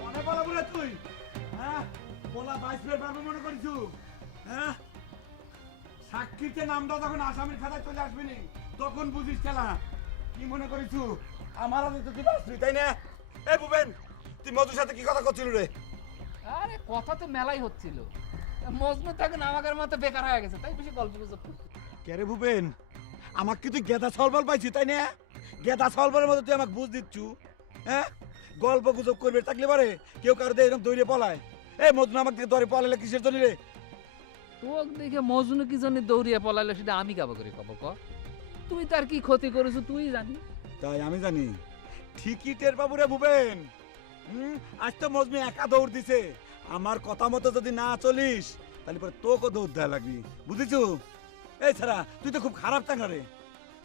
মনে বলা বলে তুই, হ্যাঁ বলা 22 মিনিট পারবে মনে করিস? হ্যাঁ, সাক্ষীতে নামটা যখন আসামির খাতায় চলে আসবি নি তখন বুঝিস খেলা। কি মনে করিস আমার আগে তো তুই বাঁচবি, তাই না? এই ভূপেন, তুই মধুর সাথে কি কথা করছিল রে? আরে কথা তো মেলাই হচ্ছিল, মজনু তখন আমাদের মতো বেকার হয়ে গেছে, তাই বেশি গল্প গুজব। কে রে ভূপেন, আমাকে কি তুই গেদা সলবল পাইছি, তাই না? গেদা সলবলের মতো তুই আমাকে বুঝ দিচ্ছু। হ্যাঁ, গল্প গুজব করবে থাকলে পারে কেউ কারো দিয়ে এরকম দৌড়ে পলায়। এই মজনু আমাকে দিয়ে দৌড়ে পলাইলে কিসের জন্য রে? তোক দেখে মজনু কি জন্য দৌড়িয়ে পলাইলো সেটা আমি গাবো করে কব ক? তুই তার কি ক্ষতি করেছো তুই জানি। তাই আমি জানি, ঠিকই টের পাবো রে ভূপেন। আজ তো মজনু একা দৌড় দিছে, আমার কথা মতো যদি না চলিস তাহলে পরে তোকে দৌড় দেওয়া লাগবি, বুঝেছো? এই ছাড়া তুই তো খুব খারাপ টাঙ্গা রে।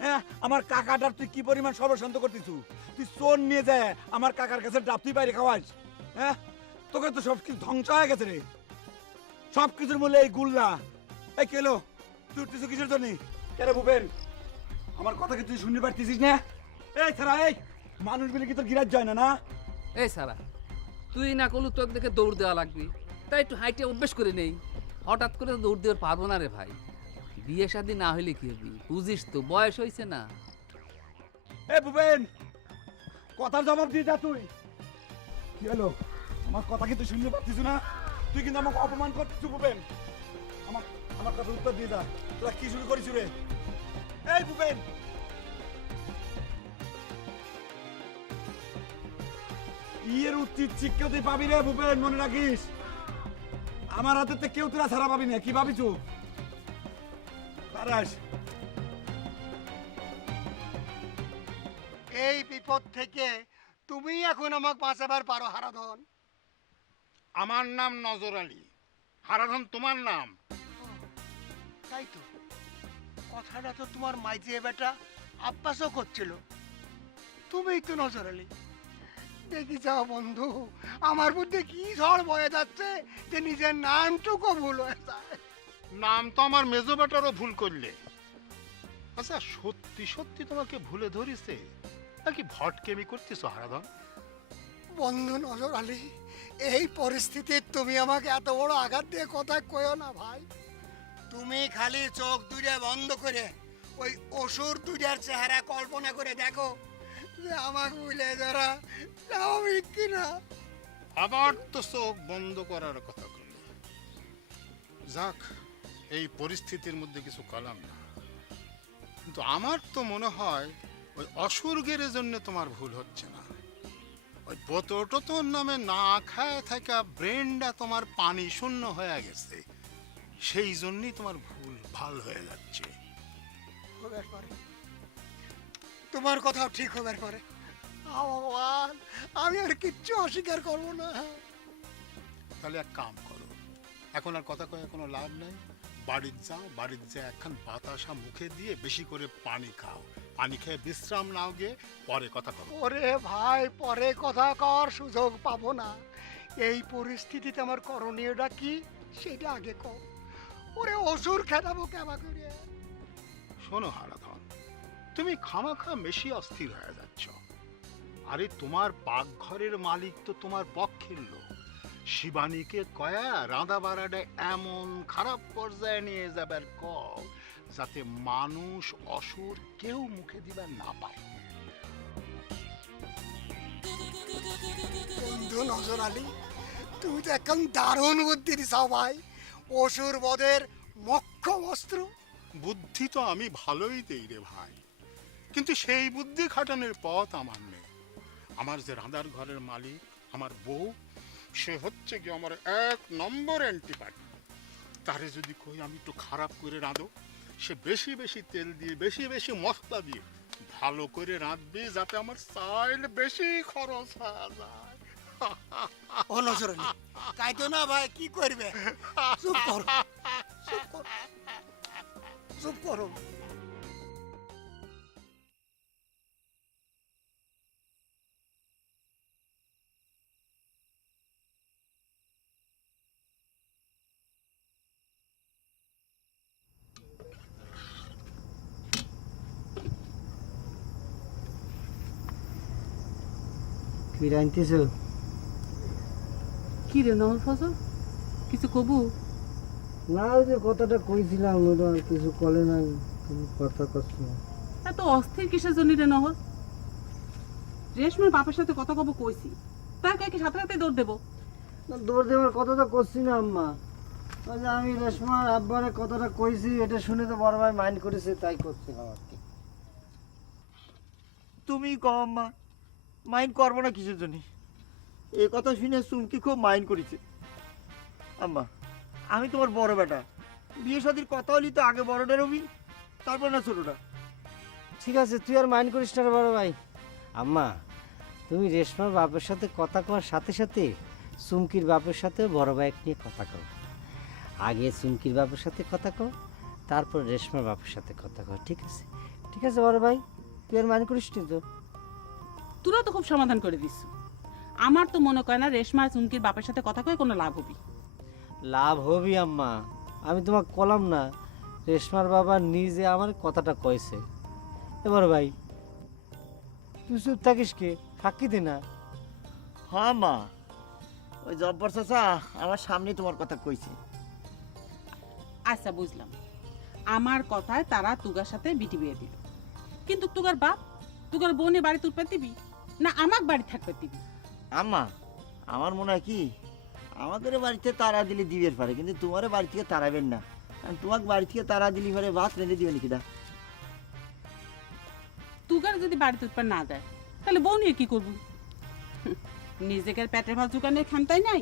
হ্যাঁ, আমার কাকাটার তুই কি পরিমাণ সর্বশান্ত করতেছু? তুই চোর নিয়ে যায় আমার কাকার কাছে ডাব তুই বাইরে খাওয়াস। হ্যাঁ, তোকে তো সব কিছু ধ্বংস হয়ে গেছে রে। সব কিছুর মূল্যে এই গুল্লা। এই কেলো তুই উঠতেছু কিসের জন্য? কেন ভূপেন, আমার কথা কি তুই শুনতে পারতেছিস না? এই ছাড়া এই মানুষ বলে কি তোর গিরাজ যায় না? না এই সারা, তুই না করলু তোকে দেখে দৌড় দেওয়া লাগবি, তাই একটু হাইটে অভ্যেস করে নেই। হঠাৎ করে তো দৌড় দেওয়ার পারবো না রে ভাই। বিয়ে শাদী না হইলে কি হবি, বুঝিস তো বয়স হয়েছে না। এ ভূপেন, কথার জবাব দিয়ে যা তুই। কি হলো, আমার কথা কি তুই শুনতে পাচ্ছিস না? তুই কিন্তু আমাকে অপমান করছিস ভূপেন। আমার আমার কথা উত্তর দিয়ে যা। তোরা কি শুরু করিস রে? এই ভূপেন, ইয়ের উচিত শিক্ষা তুই পাবি রে ভূপেন, মনে রাখিস। আমার হাতে কেউ তোরা ছাড়া পাবি না। কি ভাবিস? তারাস এই বিপদ থেকে তুমি এখন আমাকে বাঁচাবার পারো হারাধন। আমার নাম নজর আলী, হারাধন তোমার নাম। তাই তো, কথাটা তো তোমার মাইজে বেটা আব্বাসও করছিল। তুমিই তো নজর আলী। দেখি যাও বন্ধু, আমার বুদ্ধি কি ঝড় বয়ে যাচ্ছে যে নিজের নামটুকু ভুল হয়ে যায়। নাম তো আমার মেজো বেটারও ভুল করলে। আচ্ছা, সত্যি সত্যি তোমাকে ভুলে ধরিছে নাকি ভটকেমি করতেছো হারাধন? বন্ধু নজর আলী, এই পরিস্থিতিতে তুমি আমাকে এত বড় আঘাত দিয়ে কথা কইও না ভাই। তুমি খালি চোখ দুইটা বন্ধ করে ওই অসুর দুইটার চেহারা কল্পনা করে দেখো যে আমাকে বুঝলে যারা স্বাভাবিক কিনা। আবার তো চোখ বন্ধ করার কথা করলে। যাক, এই পরিস্থিতির মধ্যে কিছু কলাম না, কিন্তু আমার তো মনে হয় ওই অসুরগের জন্য তোমার ভুল হচ্ছে না। ওই বোতটোর নামে না খায় থাকা ব্রেনটা তোমার পানি শূন্য হয়ে গেছে, সেই জন্যই তোমার ভুল ভাল হয়ে যাচ্ছে। হবার পরে তোমার কথাও ঠিক হবার পরে ভগবান, আমি আর কিচ্ছু অস্বীকার করবো না। তাহলে এক কাম করো, এখন আর কথা কয়ে কোনো লাভ নেই। বাড়িতে যাও, বাড়িতে যা একখান বাতাসা মুখে দিয়ে বেশি করে পানি খাও। পানি খেয়ে বিশ্রাম নাও, গিয়ে পরে কথা করো। ওরে ভাই, পরে কথা কর সুযোগ পাবো না। এই পরিস্থিতিতে আমার করণীয়টা কি সেটা আগে কও। ওরে অসুর খেদাবো কেমা করে? শোনো হারাধন, তুমি খামাখা বেশি অস্থির হয়ে যাচ্ছ। আরে তোমার পাকঘরের মালিক তো তোমার পক্ষের লোক। শিবানীকে কয়া রাঁধা বাড়াটা এমন খারাপ পর্যায়ে নিয়ে যাবার কও যাতে মানুষ অসুর কেউ মুখে দিবার না পায়। বন্ধু নজর আলী, তুমি তো এখন দারুণ বুদ্ধি দিছাও ভাই। অসুর বধের মক্ষম অস্ত্র। বুদ্ধি তো আমি ভালোই দেই রে ভাই, কিন্তু সেই বুদ্ধি খাটানোর পথ আমার নেই। আমার যে রাঁধার ঘরের মালিক, আমার বউ, সে হচ্ছে কি আমার 1 নম্বর অ্যান্টিবায়োটিক। তারে যদি কই আমি একটু খারাপ করে রাঁধো, সে বেশি বেশি তেল দিয়ে বেশি বেশি মশলা দিয়ে ভালো করে রাঁধবে যাতে আমার চাইল বেশি খরচ হয়ে যায়। ও নজর আলী, কাইতো না ভাই, কি করবে? চুপ করো, চুপ করো, চুপ করো। ফিরে আনতেছ? কি রে নহর ফজল, কিছু কবু? না, ওই যে কথাটা কইছিলাম ওটা আর কিছু কলে না, তুমি কথা কচ্ছ না। এত অস্থির কিসের জন্য রে নহর? রেশমের বাপের সাথে কথা কব কইছি, তাকে কি সাথে সাথে দৌড় দেবো? না, দৌড় দেওয়ার কথাটা করছি না আম্মা। ওই যে আমি রেশমার আব্বারে কথাটা কইছি, এটা শুনে তো বড় ভাই মাইন্ড করেছে, তাই করছে আমাকে। তুমি কম আম্মা, মাইন্ড করবো না কিসের জন্য? এই কথা শুনে চুমকি খুব মাইন্ড করেছে। আম্মা, আমি তোমার বড় বেটা, বিয়ে শাদীর কথা হলি তো আগে বড়টা রবি, তারপর না ছোটটা। ঠিক আছে, তুই আর মাইন্ড করিস না রে বড় ভাই। আম্মা, তুমি রেশমার বাপের সাথে কথা কওয়ার সাথে সাথে চুমকির বাপের সাথে বড় ভাই নিয়ে কথা কও। আগে চুমকির বাপের সাথে কথা কও, তারপর রেশমার বাপের সাথে কথা কও। ঠিক আছে? ঠিক আছে বড় ভাই, তুই আর মান করিস নি তো? তোরা তো খুব সমাধান করে দিস। আমার তো মনে করে না রেশমা আর চুমকির বাপের সাথে কথা কয়ে কোনো লাভ হবি। লাভ হবি আম্মা, আমি তোমাকে কলাম না, রেশমার বাবা নিজে আমার কথাটা কয়েছে। এবার ভাই তুই চুপ থাকিস কে, ফাঁকি দে না। হ্যাঁ মা, ওই জব্বর চাচা আমার সামনে তোমার কথা কইছে। আচ্ছা বুঝলাম, আমার কথায় তারা তুগার সাথে বিটি বিয়ে দিল, কিন্তু তুগার বাপ তুগার বোনে বাড়ি তুলতে দিবি না আমাক বাড়ি থাকতে দিবি? আম্মা আমার মনে হয় কি, আমাদের বাড়িতে তারা দিলে দিবের পারে, কিন্তু তোমার বাড়ি থেকে তারাবেন না। কারণ তোমাকে বাড়ি থেকে তারা দিলি পারে ভাত রেঁধে দিবেন কিনা? তুগার যদি বাড়ি তুলতে না দেয় তাহলে বউ নিয়ে কি করবি? নিজেকে পেটের ভাত জোগানের ক্ষমতাই নাই।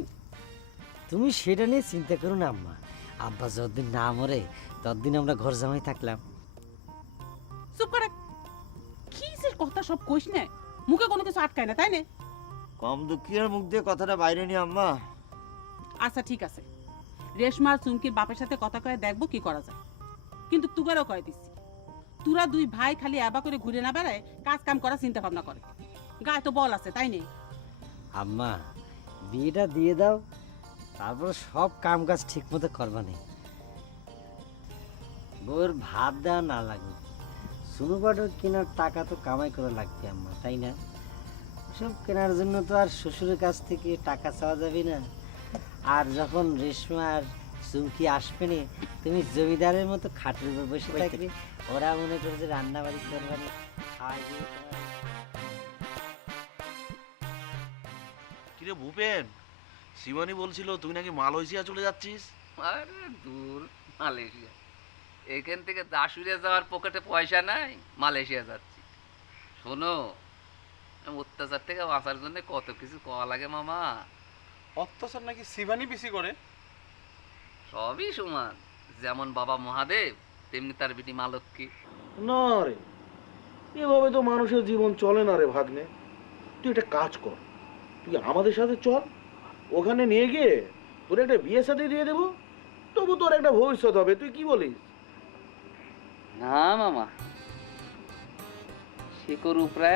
তুমি সেটা নিয়ে চিন্তা করো না আম্মা, আব্বা যতদিন না মরে ততদিন আমরা ঘর জামাই থাকলাম। চুপ করে, কি সে কথা সব কইস না, মুখে কোনো কিছু আটকায় না, তাই না? কম দুঃখীর মুখ দিয়ে কথাটা বাইরে নি আম্মা। আচ্ছা ঠিক আছে, রেশমার চুমকির বাপের সাথে কথা কয়ে দেখবো কি করা যায়, কিন্তু তুগারও কয়ে দিচ্ছি, তোরা দুই ভাই খালি আবা করে ঘুরে না বেড়ায় কাজ কাম করা চিন্তা ভাবনা করে, গায়ে তো বল আছে, তাই নেই? আম্মা বিয়েটা দিয়ে দাও, তারপর সব কাম কাজ ঠিক মতো করবা নেই। বউর ভাত দেওয়া না লাগবে, সুনু পাউডার কেনার টাকা তো কামাই করা লাগবে আম্মা, তাই না? সব কেনার জন্য তো আর শ্বশুরের কাছ থেকে টাকা চাওয়া যাবে না। আর যখন রেশমা আর চুমকি আসবে না, তুমি জমিদারের মতো খাটের উপর বসে থাকবে, ওরা মনে করে যে রান্না বাড়ি করবে না, খাওয়াই দিবে তোমার। কিরে ভূপেন, শিবানী বলছিল তুই নাকি মালয়েশিয়া চলে যাচ্ছিস? আরে দূর, মালয়েশিয়া? এখান থেকে দাসুরিয়া যাওয়ার পকেটে পয়সা নাই, মালয়েশিয়া যাচ্ছি। শোনো, অত্যাচার থেকে বাঁচার জন্য কত কিছু করা লাগে মামা। অত্যাচার নাকি শিবানী বেশি করে? সবই সমান, যেমন বাবা মহাদেব তেমনি তার বিটি মালক্ষী। না রে, এভাবে তো মানুষের জীবন চলে না রে ভাগ্নে। তুই একটা কাজ কর, তুই আমাদের সাথে চল, ওখানে নিয়ে গিয়ে তোর একটা বিয়ে সাথে দিয়ে দেবো, তবু তোর একটা ভবিষ্যৎ হবে। তুই কি বলিস? না মামা, শিকড় উপরে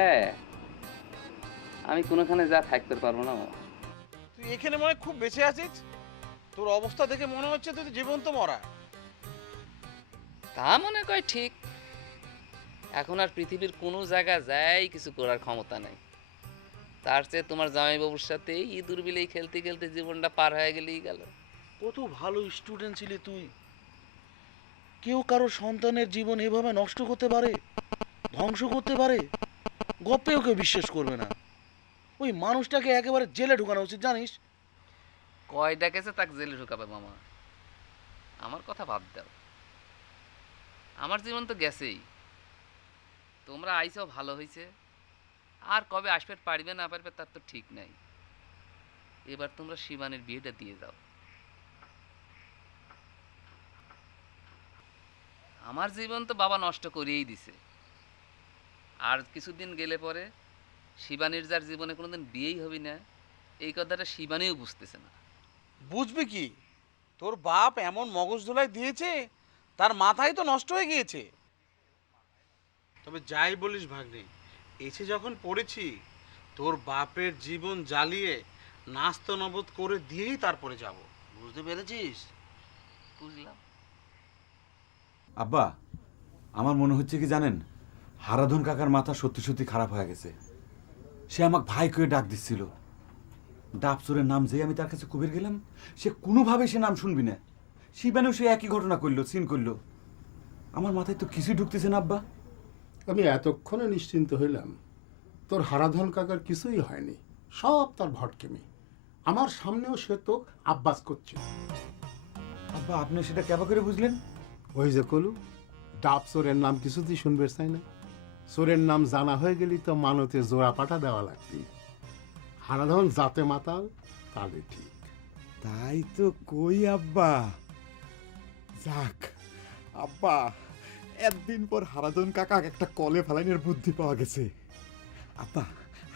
আমি কোনোখানে যা থাকতে পারবো না মামা। তুই এখানে মনে হয় খুব বেঁচে আছিস, তোর অবস্থা দেখে মনে হচ্ছে তুই জীবন্ত মরা। তা মনে কয় ঠিক, এখন আর পৃথিবীর কোনো জায়গা যাই কিছু করার ক্ষমতা নাই। তার চেয়ে তোমার জামাইবাবুর সাথে ইঁদুর বিলেই খেলতে খেলতে জীবনটা পার হয়ে গেলেই গেল। কত ভালো স্টুডেন্ট ছিলি তুই, কেউ কারো সন্তানের জীবন এভাবে নষ্ট করতে পারে, ধ্বংস করতে পারে? গপ্পেও কেউ বিশ্বাস করবে না। ওই মানুষটাকে একেবারে জেলে ঢুকানো উচিত, জানিস? কয় ডেকেছে তাকে জেলে ঢুকাবে মামা? আমার কথা বাদ দাও, আমার জীবন তো গেছেই। তোমরা আইসো ভালো হয়েছে, আর কবে আসবে পারবে না পারবে তার তো ঠিক নাই। এবার তোমরা শিবানের বিয়েটা দিয়ে দাও। আমার জীবন তো বাবা নষ্ট করিয়েই দিছে, আর কিছুদিন গেলে পরে শিবানীর যার জীবনে কোনোদিন বিয়েই হবে না, এই কথাটা শিবানীও বুঝতেছে না। বুঝবি কি, তোর বাপ এমন মগজ ধুলাই দিয়েছে তার মাথাই তো নষ্ট হয়ে গিয়েছে। তবে যাই বলিস ভাগ্নে, এসে যখন পড়েছি, তোর বাপের জীবন জ্বালিয়ে নাস্ত নবদ করে দিয়েই তারপরে যাব। বুঝতে পেরেছিস? বুঝলাম। আব্বা, আমার মনে হচ্ছে কি জানেন, হারাধন কাকার মাথা সত্যি সত্যি খারাপ হয়ে গেছে। সে আমাকে ভাই করে ডাক দিচ্ছিল, ডাবসুরের নাম যেই আমি তার কাছে কুবের গেলাম, সে কোনোভাবে সে নাম শুনবি না। শিবানেও সে একই ঘটনা করলো, সিন করলো। আমার মাথায় তো কিছুই ঢুকতেছে না আব্বা। আমি এতক্ষণে নিশ্চিন্ত হইলাম, তোর হারাধন কাকার কিছুই হয়নি, সব তার ভটকেমি। আমার সামনেও সে তো আব্বাস করছে। আব্বা, আপনি সেটা কেবা করে বুঝলেন? ওই যে কলু, ডাব চোরের নাম কিছুতেই শুনবে চাই না। চোরের নাম জানা হয়ে গেলি তো মানতে জোড়া পাটা দেওয়া লাগবে। হারাধন জাতে মাতাল, তাহলে ঠিক। তাই তো কই আব্বা। যাক আব্বা, একদিন পর হারাধন কাকা একটা কলে ফেলাইনের বুদ্ধি পাওয়া গেছে। আব্বা,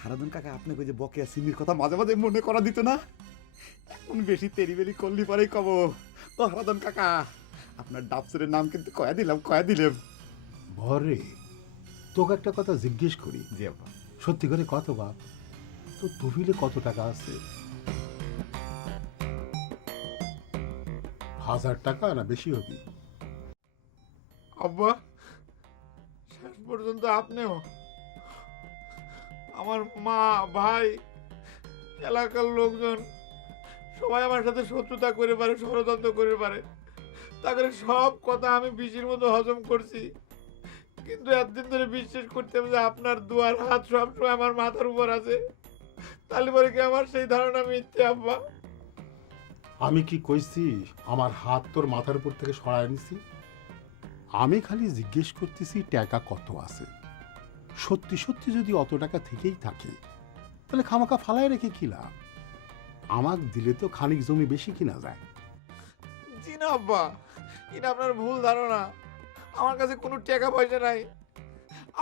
হারাধন কাকা আপনাকে ওই যে বকেয়া সিমির কথা মাঝে মাঝে মনে করা দিত না? এখন বেশি তেরিবেরি করলি পরেই কব ও হারাধন কাকা আপনার ডাবসুরের নাম কিন্তু কয়া দিলাম ভরে তোকে একটা কথা জিজ্ঞেস করি, জি আব্বা। সত্যি করে কত বাপ তো তহবিলে কত টাকা আছে? 1000 টাকা না বেশি হবে? আব্বা শেষ পর্যন্ত আপনিও আমার মা ভাই এলাকার লোকজন সবাই আমার সাথে শত্রুতা করে পারে, ষড়যন্ত্র করে পারে, তাদের সব কথা আমি বিষের মতো হজম করছি, কিন্তু এতদিন ধরে বিশ্বাস করতাম যে আপনার দুয়ার হাত সবসময় আমার মাথার উপর আছে। তাহলে পরে কি আমার সেই ধারণা মিথ্যে আব্বা? আমি কি কইছি আমার হাত তোর মাথার উপর থেকে সরায় নিছি? আমি খালি জিজ্ঞেস করতেছি টাকা কত আছে। সত্যি সত্যি যদি অত টাকা থেকেই থাকে তাহলে খামাকা ফালায় রেখে কি লাভ? আমাক দিলে তো খানিক জমি বেশি কিনা যায়। জি না আব্বা, এটা আপনার ভুল ধারণা। আমার কাছে কোনো টাকা পয়সা নাই।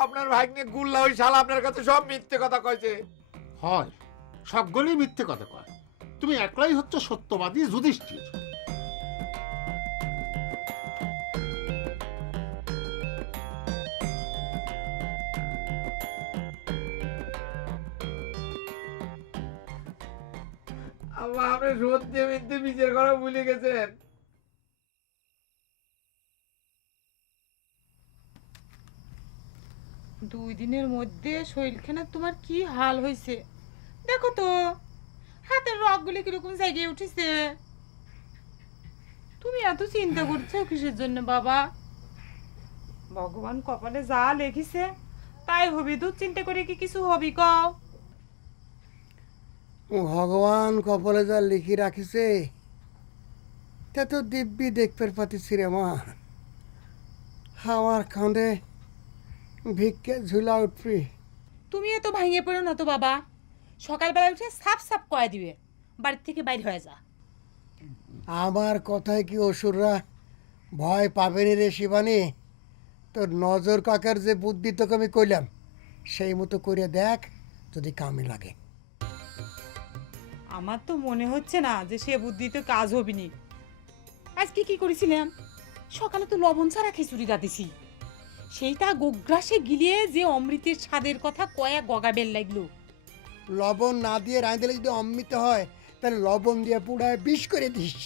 আপনার ভাগ্নে গুল্লা ওই শালা আপনার কাছে সব মিথ্যে কথা কইছে। হয় সবগুলোই মিথ্যে কথা কয়, তুমি একলাই হচ্ছে সত্যবাদী যুধিষ্ঠির। আব্বা আপনি সত্যি মিথ্যে বিচার করা ভুলে গেছেন। 2 দিনের মধ্যে শরীরখানা তোমার কি হাল হয়েছে দেখো তো, হাতের রগগুলি কিরকম জায়গায় উঠেছে। তুমি এত চিন্তা করছো কিসের জন্য বাবা? ভগবান কপালে যা লেখিছে তাই হবি, তুই চিন্তা করে কি কিছু হবি কও? ভগবান কপালে যা লিখি রাখিছে তা তো দিব্যি দেখতে পাতিছি রে মা। আমার কাঁধে ভিক্ষে ঝুলা উঠবি। তুমি এত ভাঙিয়ে পড়ো না তো বাবা, সকালবেলা উঠে সাপ সাপ কয়ে দিবে বাড়ির থেকে বাইর হয়ে যা। আমার কথায় কি অসুররা ভয় পাবেনি রে শিবানী? তোর নজর কাকার যে বুদ্ধি তোকে আমি কইলাম সেই মতো করে দেখ, যদি কামে লাগে। আমার তো মনে হচ্ছে না যে সে বুদ্ধিতে কাজ হবিনি। আজকে কি করেছিলাম, সকালে তো লবণ ছাড়া খিচুড়ি রাঁধেছি, সেইটা গোগ্রাসে গিলিয়ে যে অমৃতের স্বাদের কথা কয়া গগা বেল লাগলো। লবণ না দিয়ে রাঁধলে যদি অমৃত হয় তাহলে লবণ দিয়ে পুড়ায় বিষ করে দিস।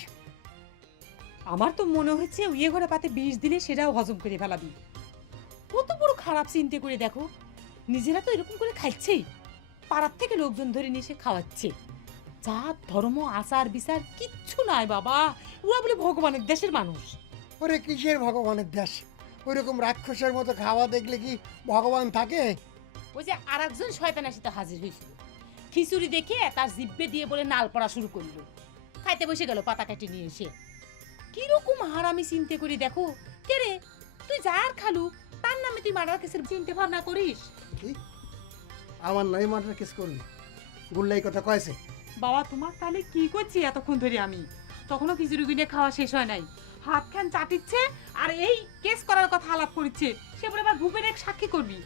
আমার তো মনে হচ্ছে ইয়ে ঘরে পাতে বিষ দিলে সেটাও হজম করে ফেলাবি। কত বড় খারাপ চিন্তা করে দেখো, নিজেরা তো এরকম করে খাচ্ছেই, পাড়ার থেকে লোকজন ধরে নিয়ে এসে খাওয়াচ্ছে। জাত ধর্ম আচার বিচার কিচ্ছু নাই বাবা, ওরা বলে ভগবানের দেশের মানুষ। ওরে কিসের ভগবানের দেশ? ওইরকম রাক্ষসের মতো খাওয়া দেখলে কি ভগবান থাকে? ওই যে আর একজন শয়তান এসে তো হাজির হয়েছিল, খিচুড়ি দেখে তার জিব্বে দিয়ে বলে নাল পড়া শুরু করলো, খাইতে বসে গেল পাতা কাটি নিয়ে এসে। কিরকম হারামি চিন্তা করি দেখো। কে রে তুই যার খালু তার নামে তুই মার্ডার কেসের চিন্তা ভাবনা করিস? কি আমার নয় মার্ডার কেস করবি? গুল্লাই কথা কয়েছে। বাবা তোমার তাহলে কি করছি এতক্ষণ ধরে আমি? তখনও খিচুড়ি গুনে খাওয়া শেষ হয় নাই, হাত খান চাটিচ্ছে আর এই কেস করার কথা আলাপ করছে। সে বলে আবার ভূপের এক সাক্ষী করবি।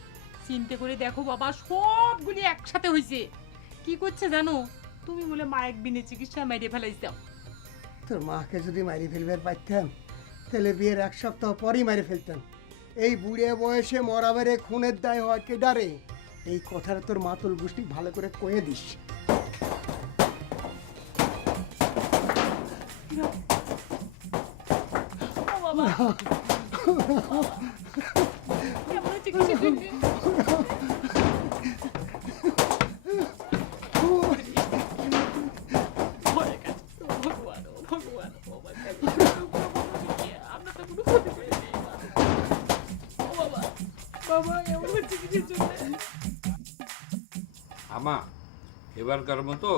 চিন্তা করে দেখো বাবা, সবগুলি একসাথে হয়েছে। কি করছে জানো, তুমি বলে মায়ের বিনে চিকিৎসা মেরে ফেলাইছ। তোর মাকে যদি মারি ফেলবার পারতাম তাহলে বিয়ের 1 সপ্তাহ পরই মারি ফেলতাম। এই বুড়ে বয়সে মরাবারে খুনের দায় হয় কে ডারে? এই কথাটা তোর মাতুল গোষ্ঠী ভালো করে কয়ে দিস। আমা এবারকার মতো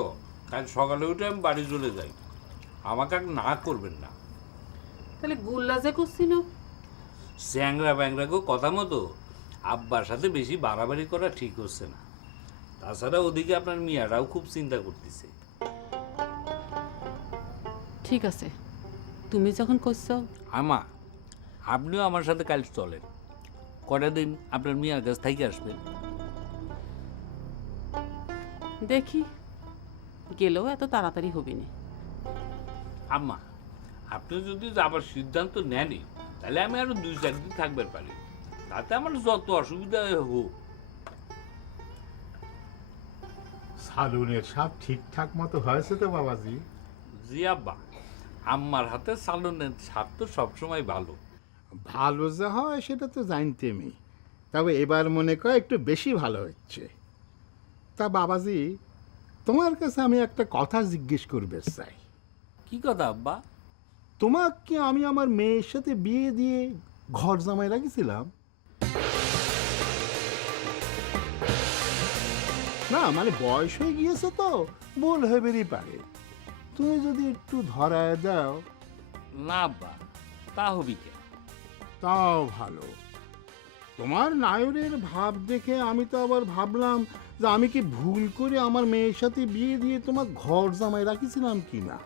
কাল সকালে উঠে আমি বাড়ি চলে যাই, আমাকে আর না করবেন না। তাহলে গুল্লা যে করছিল স্যাংরা ব্যাংরাকে কথা মতো আব্বার সাথে বেশি বাড়াবাড়ি করা ঠিক হচ্ছে না। তাছাড়া ওদিকে আপনার মিয়ারাও খুব চিন্তা করতেছে। ঠিক আছে, তুমি যখন করছো। আমা আপনিও আমার সাথে কাল চলেন, কটা দিন আপনার মিয়ার কাছ থেকে আসবেন। দেখি গেলেও এত তাড়াতাড়ি হবি না। আম্মা, আপনি যদি যাবার সিদ্ধান্ত নেনই তাহলে আমি আরো 2-4 দিন থাকবার পারি, তাতে আমার যত অসুবিধা হোক। সালুনের সব ঠিকঠাক মতো হয়েছে তো বাবাজি? জি আব্বা, আম্মার হাতে সালনের স্বাদ তো সবসময় ভালো। ভালো যা হয় সেটা তো জানতেমি, তবে এবার মনে কর একটু বেশি ভালো হচ্ছে। তা বাবাজি, তোমার কাছে আমি একটা কথা জিজ্ঞেস করবে চাই। কি কথা আব্বা? তোমাকে আমি আমার মেয়ের সাথে বিয়ে দিয়ে ঘর জামাই রাখিছিলাম না, মানে বয়স হয়ে গিয়েছে তো ভুল হবেরই পারে, তুমি যদি একটু ধরায় দাও। না আব্বা, তা হবি কে? তাও ভালো। তোমার নায়রের ভাব দেখে আমি তো আবার ভাবলাম যে আমি কি ভুল করে আমার মেয়ের সাথে বিয়ে দিয়ে তোমার ঘর জামাই রাখিছিলাম কি না।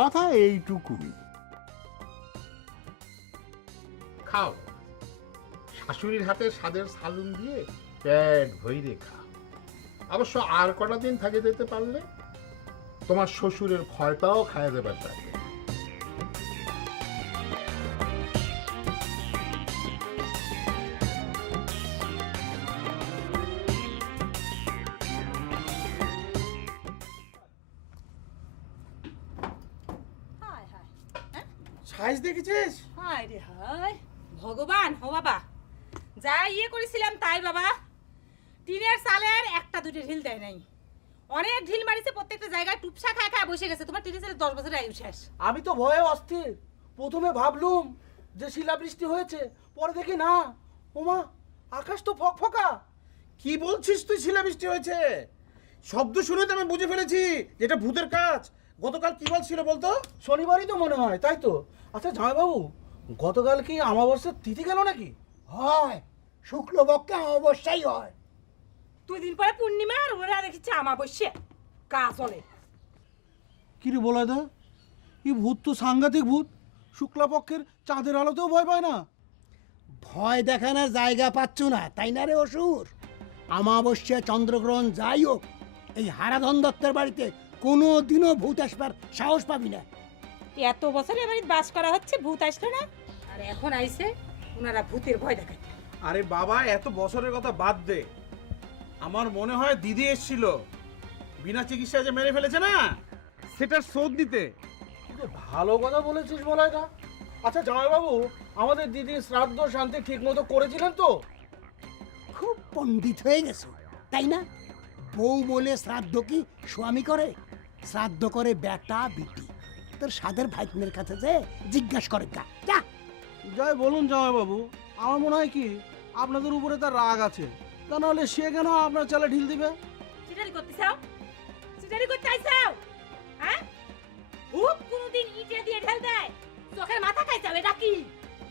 কথা এইটুকুই। খাও, শাশুড়ির হাতে স্বাদের সালুন দিয়ে পেট ভইরে খা। অবশ্য আর কটা দিন থাকে যেতে পারলে তোমার শ্বশুরের ক্ষয়টাও খায় দেবার পারবে। সাইজ দেখেছিস? হায় রে হায়, ভগবান হো বাবা, যা ইয়ে করেছিলাম তাই বাবা। টিনের চালের একটা দুটো ঢিল দেয় নাই, অনেক ঢিল মারিছে, প্রত্যেকটা জায়গায় টুপসা খায় খায় বসে গেছে। তোমার টিনের চালের 10 বছরের আয়ু শেষ। আমি তো ভয়ে অস্থির। প্রথমে ভাবলুম যে শিলাবৃষ্টি হয়েছে, পরে দেখি না, ওমা আকাশ তো ফকফকা। কি বলছিস তুই? শিলাবৃষ্টি হয়েছে? শব্দ শুনে তো আমি বুঝে ফেলেছি যেটা ভূতের কাজ। গতকাল কি বলছিল বলতো? শনিবারই তো মনে হয়, তাই তো। আচ্ছা জামাইবাবু, গতকাল কি অমাবস্যার তিথি গেল নাকি? হয়, শুক্লপক্ষে অমাবস্যাই হয়। 2 দিন পরে পূর্ণিমা, আর ওরা দেখেছি অমাবস্যা। কাজ চলে কি রে বলা দা, এই ভূত তো সাংঘাতিক ভূত। শুক্লাপক্ষের চাঁদের আলোতেও ভয় পায় না। ভয় দেখানোর জায়গা পাচ্ছ না তাই না রে অসুর? অমাবস্যা চন্দ্রগ্রহণ যাই হোক, এই হারাধন দত্তের বাড়িতে কোনো দিনও ভূত আসবার সাহস পাবি না। এত বছর এবারে বাস করা হচ্ছে, ভূত আসলো না, আর এখন আইছে ওনারা ভূতের ভয় দেখায়। আরে বাবা, এত বছরের কথা বাদ দে। আমার মনে হয় দিদি এসেছিল, বিনা চিকিৎসায় যে মেরে ফেলেছে না, সেটার শোধ দিতে। ভালো কথা বলেছিস বলাইদা। আচ্ছা জামাইবাবু, আমাদের দিদির শ্রাদ্ধ শান্তি ঠিক মতো করেছিলেন তো? খুব পণ্ডিত হয়ে গেছে তাই না? বউ বলে শ্রাদ্ধ কি স্বামী করে? শ্রাদ্ধ করে বেটা বিটি। তোর সাদের ভাইনের কাছে যে জিজ্ঞাসা করে গা যা। যাই বলুন জামাইবাবু, আমার মনে হয় কি আপনাদের উপরে তার রাগ আছে, তা নাহলে সে কেন আপনার চালে ঢিল দিবে? চিটারি করতে চাও? চিটারি করতে আইছাও? হ্যাঁ, ভূত কোনদিন ইটে দিয়ে ঢেল দেয়? চোখের মাথা খাইছাও? এটা কি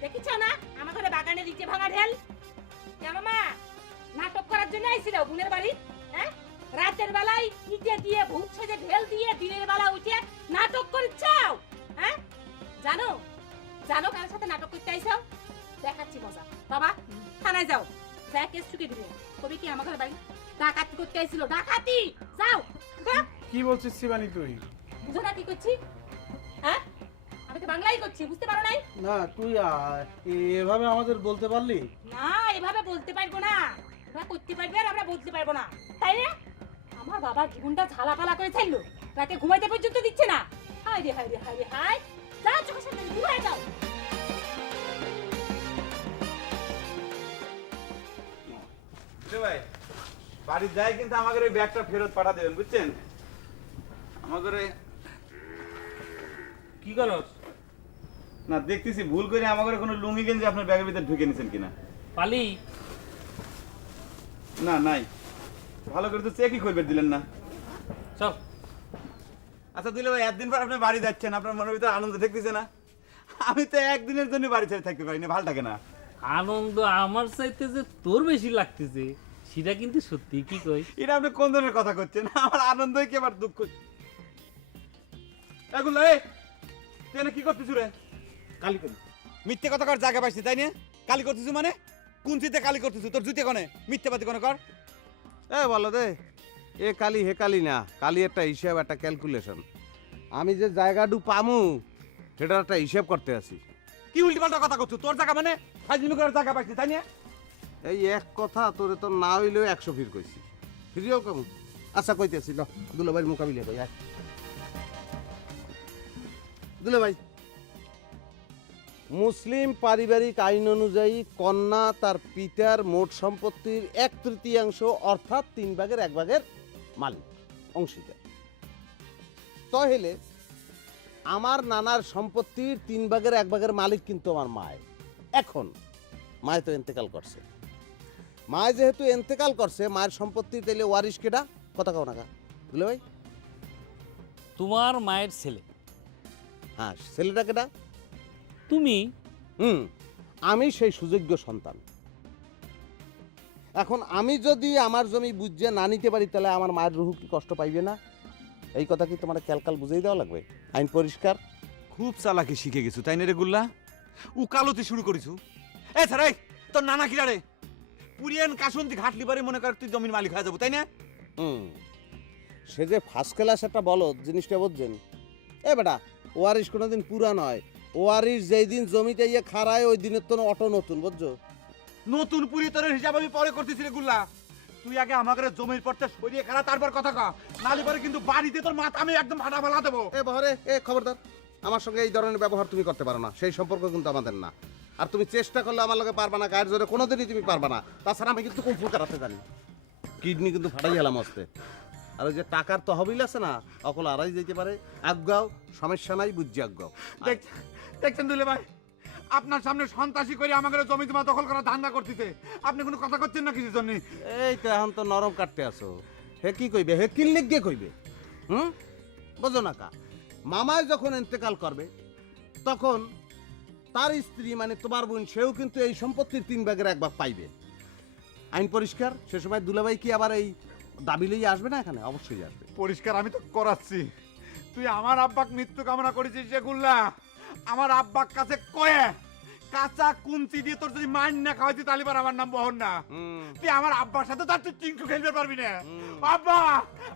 দেখিছ না আমার ঘরে বাগানের ইটে ভাঙা ঢেল? কেন মা নাটক করার জন্য আইছিল বোনের বাড়ি? হ্যাঁ, রাতের বেলায় ইটে দিয়ে ভূত সেজে ঢেল দিয়ে দিনের বেলা উঠে নাটক করছাও? হ্যাঁ, জানো জানো কার সাথে নাটক করতে আইছাও? দেখাচ্ছি মজা। বাবা থানায় যাও, যা কেস চুকে দিবে। কবি কি আমার ঘরে বাড়ি ডাকাতি করতে আইছিল? ডাকাতি, যাও। কি বলছিস শিবানী তুই? বুঝো না কি করছি? হ্যাঁ, আমি তো বাংলাই করছি, বুঝতে পারো নাই? না তুই এভাবে আমাদের বলতে পারলি না, এভাবে বলতে পারবো না। ওরা করতে পারবে আর আমরা বলতে পারবো না, তাই না? আমার বাবার জীবনটা ঝালাপালা করে ছাড়লো, রাতে ঘুমাইতে পর্যন্ত দিচ্ছে না। হায় রে হায় রে হায় রে হায়, যাও চোখের সামনে ঘুমায় যাও। ভাই বাড়ি যাই কিন্তু আমাদের ওই ব্যাগটা ফেরত পাঠা দেবেন, বুঝছেন? আমাদের কি করস না দেখতেছি ভুল করে আমাদের কোনো লুঙ্গি গেঞ্জি আপনার ব্যাগের ভিতরে ঢুকে নিছেন কিনা। পালি না নাই, ভালো করে তো চেকই করবে দিলেন না। চল। আচ্ছা দিলে ভাই, একদিন পর আপনি বাড়ি যাচ্ছেন, আপনার মনের ভিতরে আনন্দ দেখতেছে না? আমি তো একদিনের জন্য বাড়ি ছেড়ে থাকতে পারি না, ভালো থাকে না। আনন্দ আমার চাইতে যে তোর বেশি লাগতেছে সেটা কিন্তু সত্যি। কি কই? এটা আপনি কোন ধরনের কথা করছেন? আমার আনন্দই কি আবার দুঃখ? এগুলো তুই কি করতেছ রে? কালি করি মিথ্যে কথা কর জায়গা পাইছি তাই না? কালি করতেছ মানে কুঞ্চিতে কালি করতেছিস তোর জুতে কোনে মিথ্যাবাদী কোনে কর এ বলো দে, এ কালি হে কালি না, কালি একটা হিসাব, একটা ক্যালকুলেশন। আমি যে জায়গাটু পামু সেটার একটা হিসাব করতে আছি। কি উল্টিপাল্টা কথা করছো? তোর জায়গা মানে ফাইজলিমি করার জায়গা পাইছি তাই না? এই এক কথা তোরে তো না হইলেও 100 ফির কইছি, ফিরিও কেমন? আচ্ছা কইতেছি, ল দুলাভাইয়ের মোকাবিলা কই। দুলাভাই, মুসলিম পারিবারিক আইন অনুযায়ী কন্যা তার পিতার মোট সম্পত্তির 1/3 অর্থাৎ 3 ভাগের 1 ভাগের মালিক, অংশীদার। তাহলে আমার নানার সম্পত্তির 3 ভাগের 1 ভাগের মালিক কিন্তু আমার মায়। এখন মায় তো ইন্তেকাল করছে, মায় যেহেতু ইন্তেকাল করছে, মায়ের সম্পত্তি তাইলে ওয়ারিশ কেডা? কথা কও না কা দুলাভাই? তোমার মায়ের ছেলে। হ্যাঁ, ছেলেটা কেডা? তুমি। আমি সেই সুযোগ্য সন্তান। এখন আমি যদি আমার জমি বুঝে না নিতে পারি তাহলে আমার মায়ের রুহু কি কষ্ট পাইবে না? এই কথা কি তোমার ক্যালকাল বুঝাই দেওয়া লাগবে? আইন পরিষ্কার। খুব চালাকি শিখে গেছো তাই না রে গুল্লা? উকালতি শুরু করিছু। এ ছাড়াই তোর নানা কিরা রে? পুরিয়ান কাশন্তি ঘাটলি বারে মনে কর তুই জমির মালিক হয়ে যাবো তাই না? সে যে ফার্স্ট ক্লাস একটা বলো জিনিসটা বুঝছেন? এ বেটা, ওয়ারিশ কোনোদিন পুরা নয়। ওয়ারিশ যেই দিন জমিতে ইয়ে খাড়ায় ওই দিনের তো অটো নতুন, বুঝছো? নতুন পুরি তোর হিসাব আমি পরে করতেছি রে গুল্লা। তুই আগে আমাকে জমির পড়তে সরিয়ে খারা তারপর কথা কা, নালি পরে কিন্তু বাড়িতে তোর মাথা আমি একদম ফাটা ফেলা দেবো। এ বহরে, এ খবরদার, আমার সঙ্গে এই ধরনের ব্যবহার তুমি করতে পারো না। সেই সম্পর্ক কিন্তু আমাদের না। আর তুমি চেষ্টা করলে আমার লগে পারবা না, গায়ের জোরে কোনোদিনই তুমি পারবা না। তাছাড়া আমি কিন্তু কুমফু কাটাতে জানি, কিডনি কিন্তু ফাটাই গেলাম আসতে। আর ওই যে টাকার তহবিল আছে না, অকল আড়াই যেতে পারে। আজ্ঞাও, সমস্যা নাই, বুঝছি আজ্ঞাও। দেখছেন দুলে ভাই, আপনার সামনে সন্ত্রাসী করে আমাকে জমি জমা দখল করার ধান্দা করতেছে, আপনি কোনো কথা করছেন না কিছুর জন্য? এই তো এখন তো নরম কাটতে আসো। হে কি কইবে? হে কি লিখে কইবে? বোঝো না কা? মামায় যখন ইন্তেকাল করবে তখন তার স্ত্রী মানে তোমার বোন, সেও কিন্তু এই সম্পত্তির 3 ভাগের 1 ভাগ পাইবে। আইন পরিষ্কার। সে সময় দুলাভাই কি আবার এই দাবি লইয়া আসবে না? এখানে অবশ্যই আসবে। পরিষ্কার আমি তো করাচ্ছি। তুই আমার আব্বাক মৃত্যু কামনা করেছিস যে গুল্লা, আমার আব্বাক কাছে কয়ে কাঁচা কুঞ্চি দিয়ে তোর যদি মাইন না খাওয়াইছি তালিবার আমার নাম বহন না। তুই আমার আব্বার সাথে তার তুই টিঙ্কু খেলতে পারবি না। আব্বা,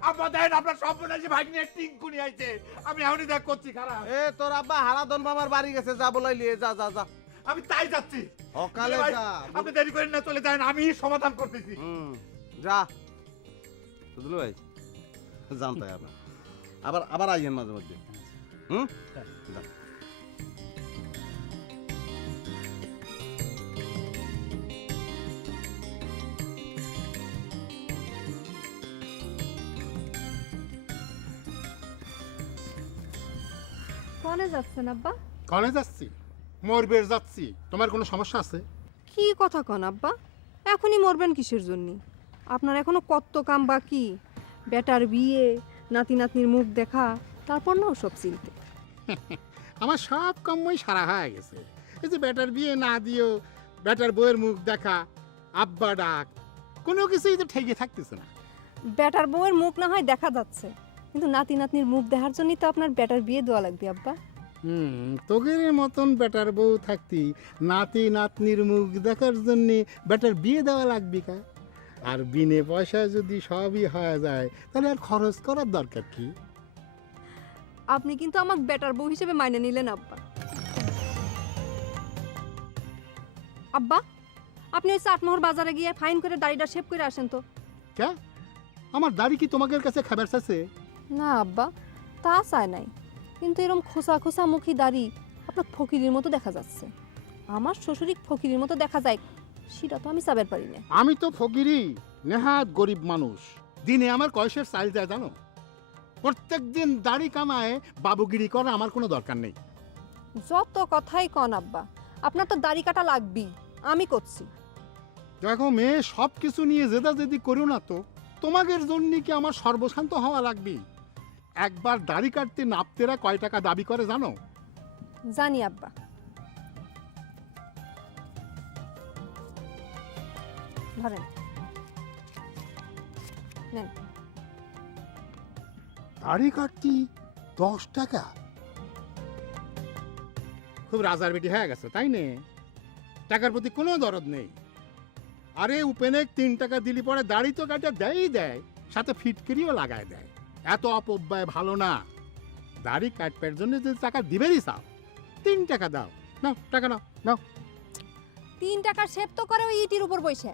আব্বা দেখেন আপনার সম্পূর্ণ ভাই নিয়ে টিঙ্কু নিয়ে আইছে, আমি এখনই দেখ করছি খারাপ। এ তোর আব্বা হারাধন মামার বাড়ি গেছে, যা বলাইলি, যা যা যা। আমি তাই যাচ্ছি। সকালে যা, আপনি দেরি করেন না, চলে যান, আমি সমাধান করতেছি। যা বুঝলো ভাই, জানতে হবে। আবার আবার আইয়েন মাঝে মধ্যে। যা। কনে যাচ্ছেন আব্বা? কনে যাচ্ছি? মরবের যাচ্ছি। তোমার কোনো সমস্যা আছে? কি কথা কন আব্বা? এখনই মরবেন কিসের জন্য? আপনার এখনো কত কাম বাকি। বেটার বিয়ে, নাতি নাতনির মুখ দেখা, তারপর না সব চিনতে। আমার সব কর্মই সারা হয়ে গেছে। এই যে বেটার বিয়ে না দিও, বেটার বউয়ের মুখ দেখা, আব্বা ডাক, কোনো কিছুই তো ঠেকে থাকতেছে না। বেটার বউয়ের মুখ না হয় দেখা যাচ্ছে, কিন্তু নাতি নাতনির মুখ দেখার জন্যই তো আপনার বেটার বিয়ে দেওয়া লাগবে আব্বা। তোগের মতন বেটার বউ থাকতি নাতি নাতনির মুখ দেখার জন্যে বেটার বিয়ে দেওয়া লাগবে কা? আর বিনে পয়সা যদি সবই হয়ে যায় তাহলে আর খরচ করার দরকার কি? আপনি কিন্তু আমাকে বেটার বউ হিসেবে মাইনে নিলেন আব্বা। আব্বা, আপনি ওই চাটমোহর বাজারে গিয়ে ফাইন করে দাড়িটা শেভ করে আসেন তো। কে? আমার দাড়ি কি তোমাদের কাছে খাবার চাচ্ছে? না আব্বা, তা চায় নাই, কিন্তু এরকম খোসা খোসা মুখী দাড়ি আপনার ফকিরের মতো দেখা যাচ্ছে। আমার শ্বশুরিক ফকিরের মতো দেখা যায়, সেটা তো আমি চাবের পারি না। আমি তো ফকিরি, নেহাত গরিব মানুষ। দিনে আমার কয়সের চাল যায় জানো? প্রত্যেক দিন দাড়ি কামায় বাবুগিরি করা আমার কোনো দরকার নেই। যত কথাই কন আব্বা, আপনার তো দাড়ি কাটা লাগবেই, আমি করছি। দেখো মেয়ে, সব কিছু নিয়ে জেদাজেদি করো না তো। তোমাদের জন্য কি আমার সর্বশান্ত হওয়া লাগবে? একবার দাড়ি কাটতে নাপতেরা কয় টাকা দাবি করে জানো? জানি আব্বা। ধরেন, নেন। দাড়ি কাটতি 10 টাকা? খুব রাজার বেটি হয়ে গেছে তাই নে? টাকার প্রতি কোনো দরদ নেই। আরে উপেনে 3 টাকা দিলি পরে দাড়ি তো কাটা দেয়ই দেয়, সাথে ফিটকিরিও লাগায় দেয়। এত অপব্যয় ভালো না। দাড়ি কাটবার জন্য যদি টাকা দিবেরই চাও 3 টাকা দাও, নাও টাকা নাও নাও। 3 টাকার শেভ তো করে ওই ইটির উপর বসে।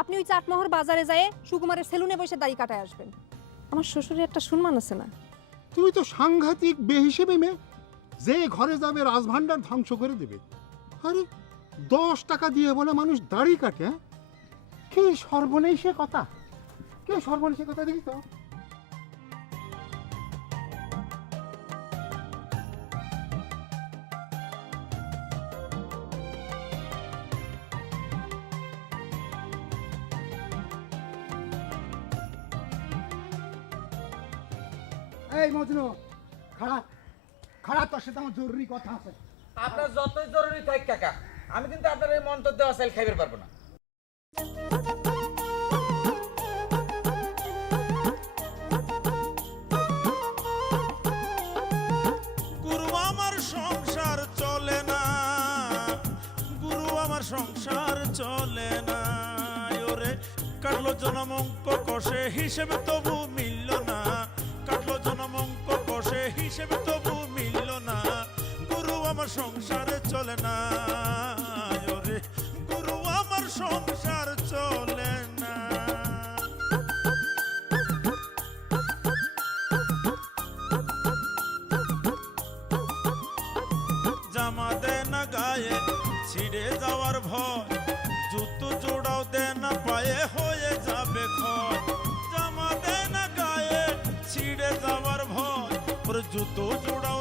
আপনি ওই চাটমোহর বাজারে যায় সুকুমারের সেলুনে বসে দাড়ি কাটায় আসবেন। আমার শ্বশুরের একটা সম্মান আছে না? তুমি তো সাংঘাতিক বেহিসেবে মেয়ে, যে ঘরে যাবে রাজভান্ডার ধ্বংস করে দেবে। আরে 10 টাকা দিয়ে বলে মানুষ দাড়ি কাটে? হ্যাঁ, কে সর্বনেশে কথা, কে সর্বনেশে কথা দেখি তো। এই মজনু, খারাপ খারাপ, তোর সাথে আমার জরুরি কথা আছে। আপনার যতই জরুরি থাক কাকা, আমি কিন্তু আপনার এই মন্তব্য দেওয়া সেল খাইবার পারবো না। গুরু আমার সংসার চলে না, গুরু আমার সংসার চলে না। ওরে কাটলো জনমঙ্ক কষে হিসেবে তবু মিলল না, কাটলো জনমঙ্ক কষে হিসেবে তবু মিলল না। গুরু আমার সংসারে চলে না, ওরে গুরু আমার সংসার চলে না। জামা দে না গায়ে ছিঁড়ে যাওয়ার ভয়, জুতো জোড়াও দে না পায়ে হয়ে যাবে ক্ষয়। জামা দে না গায়ে ছিঁড়ে যাওয়ার ভয়, জুতো জোড়াও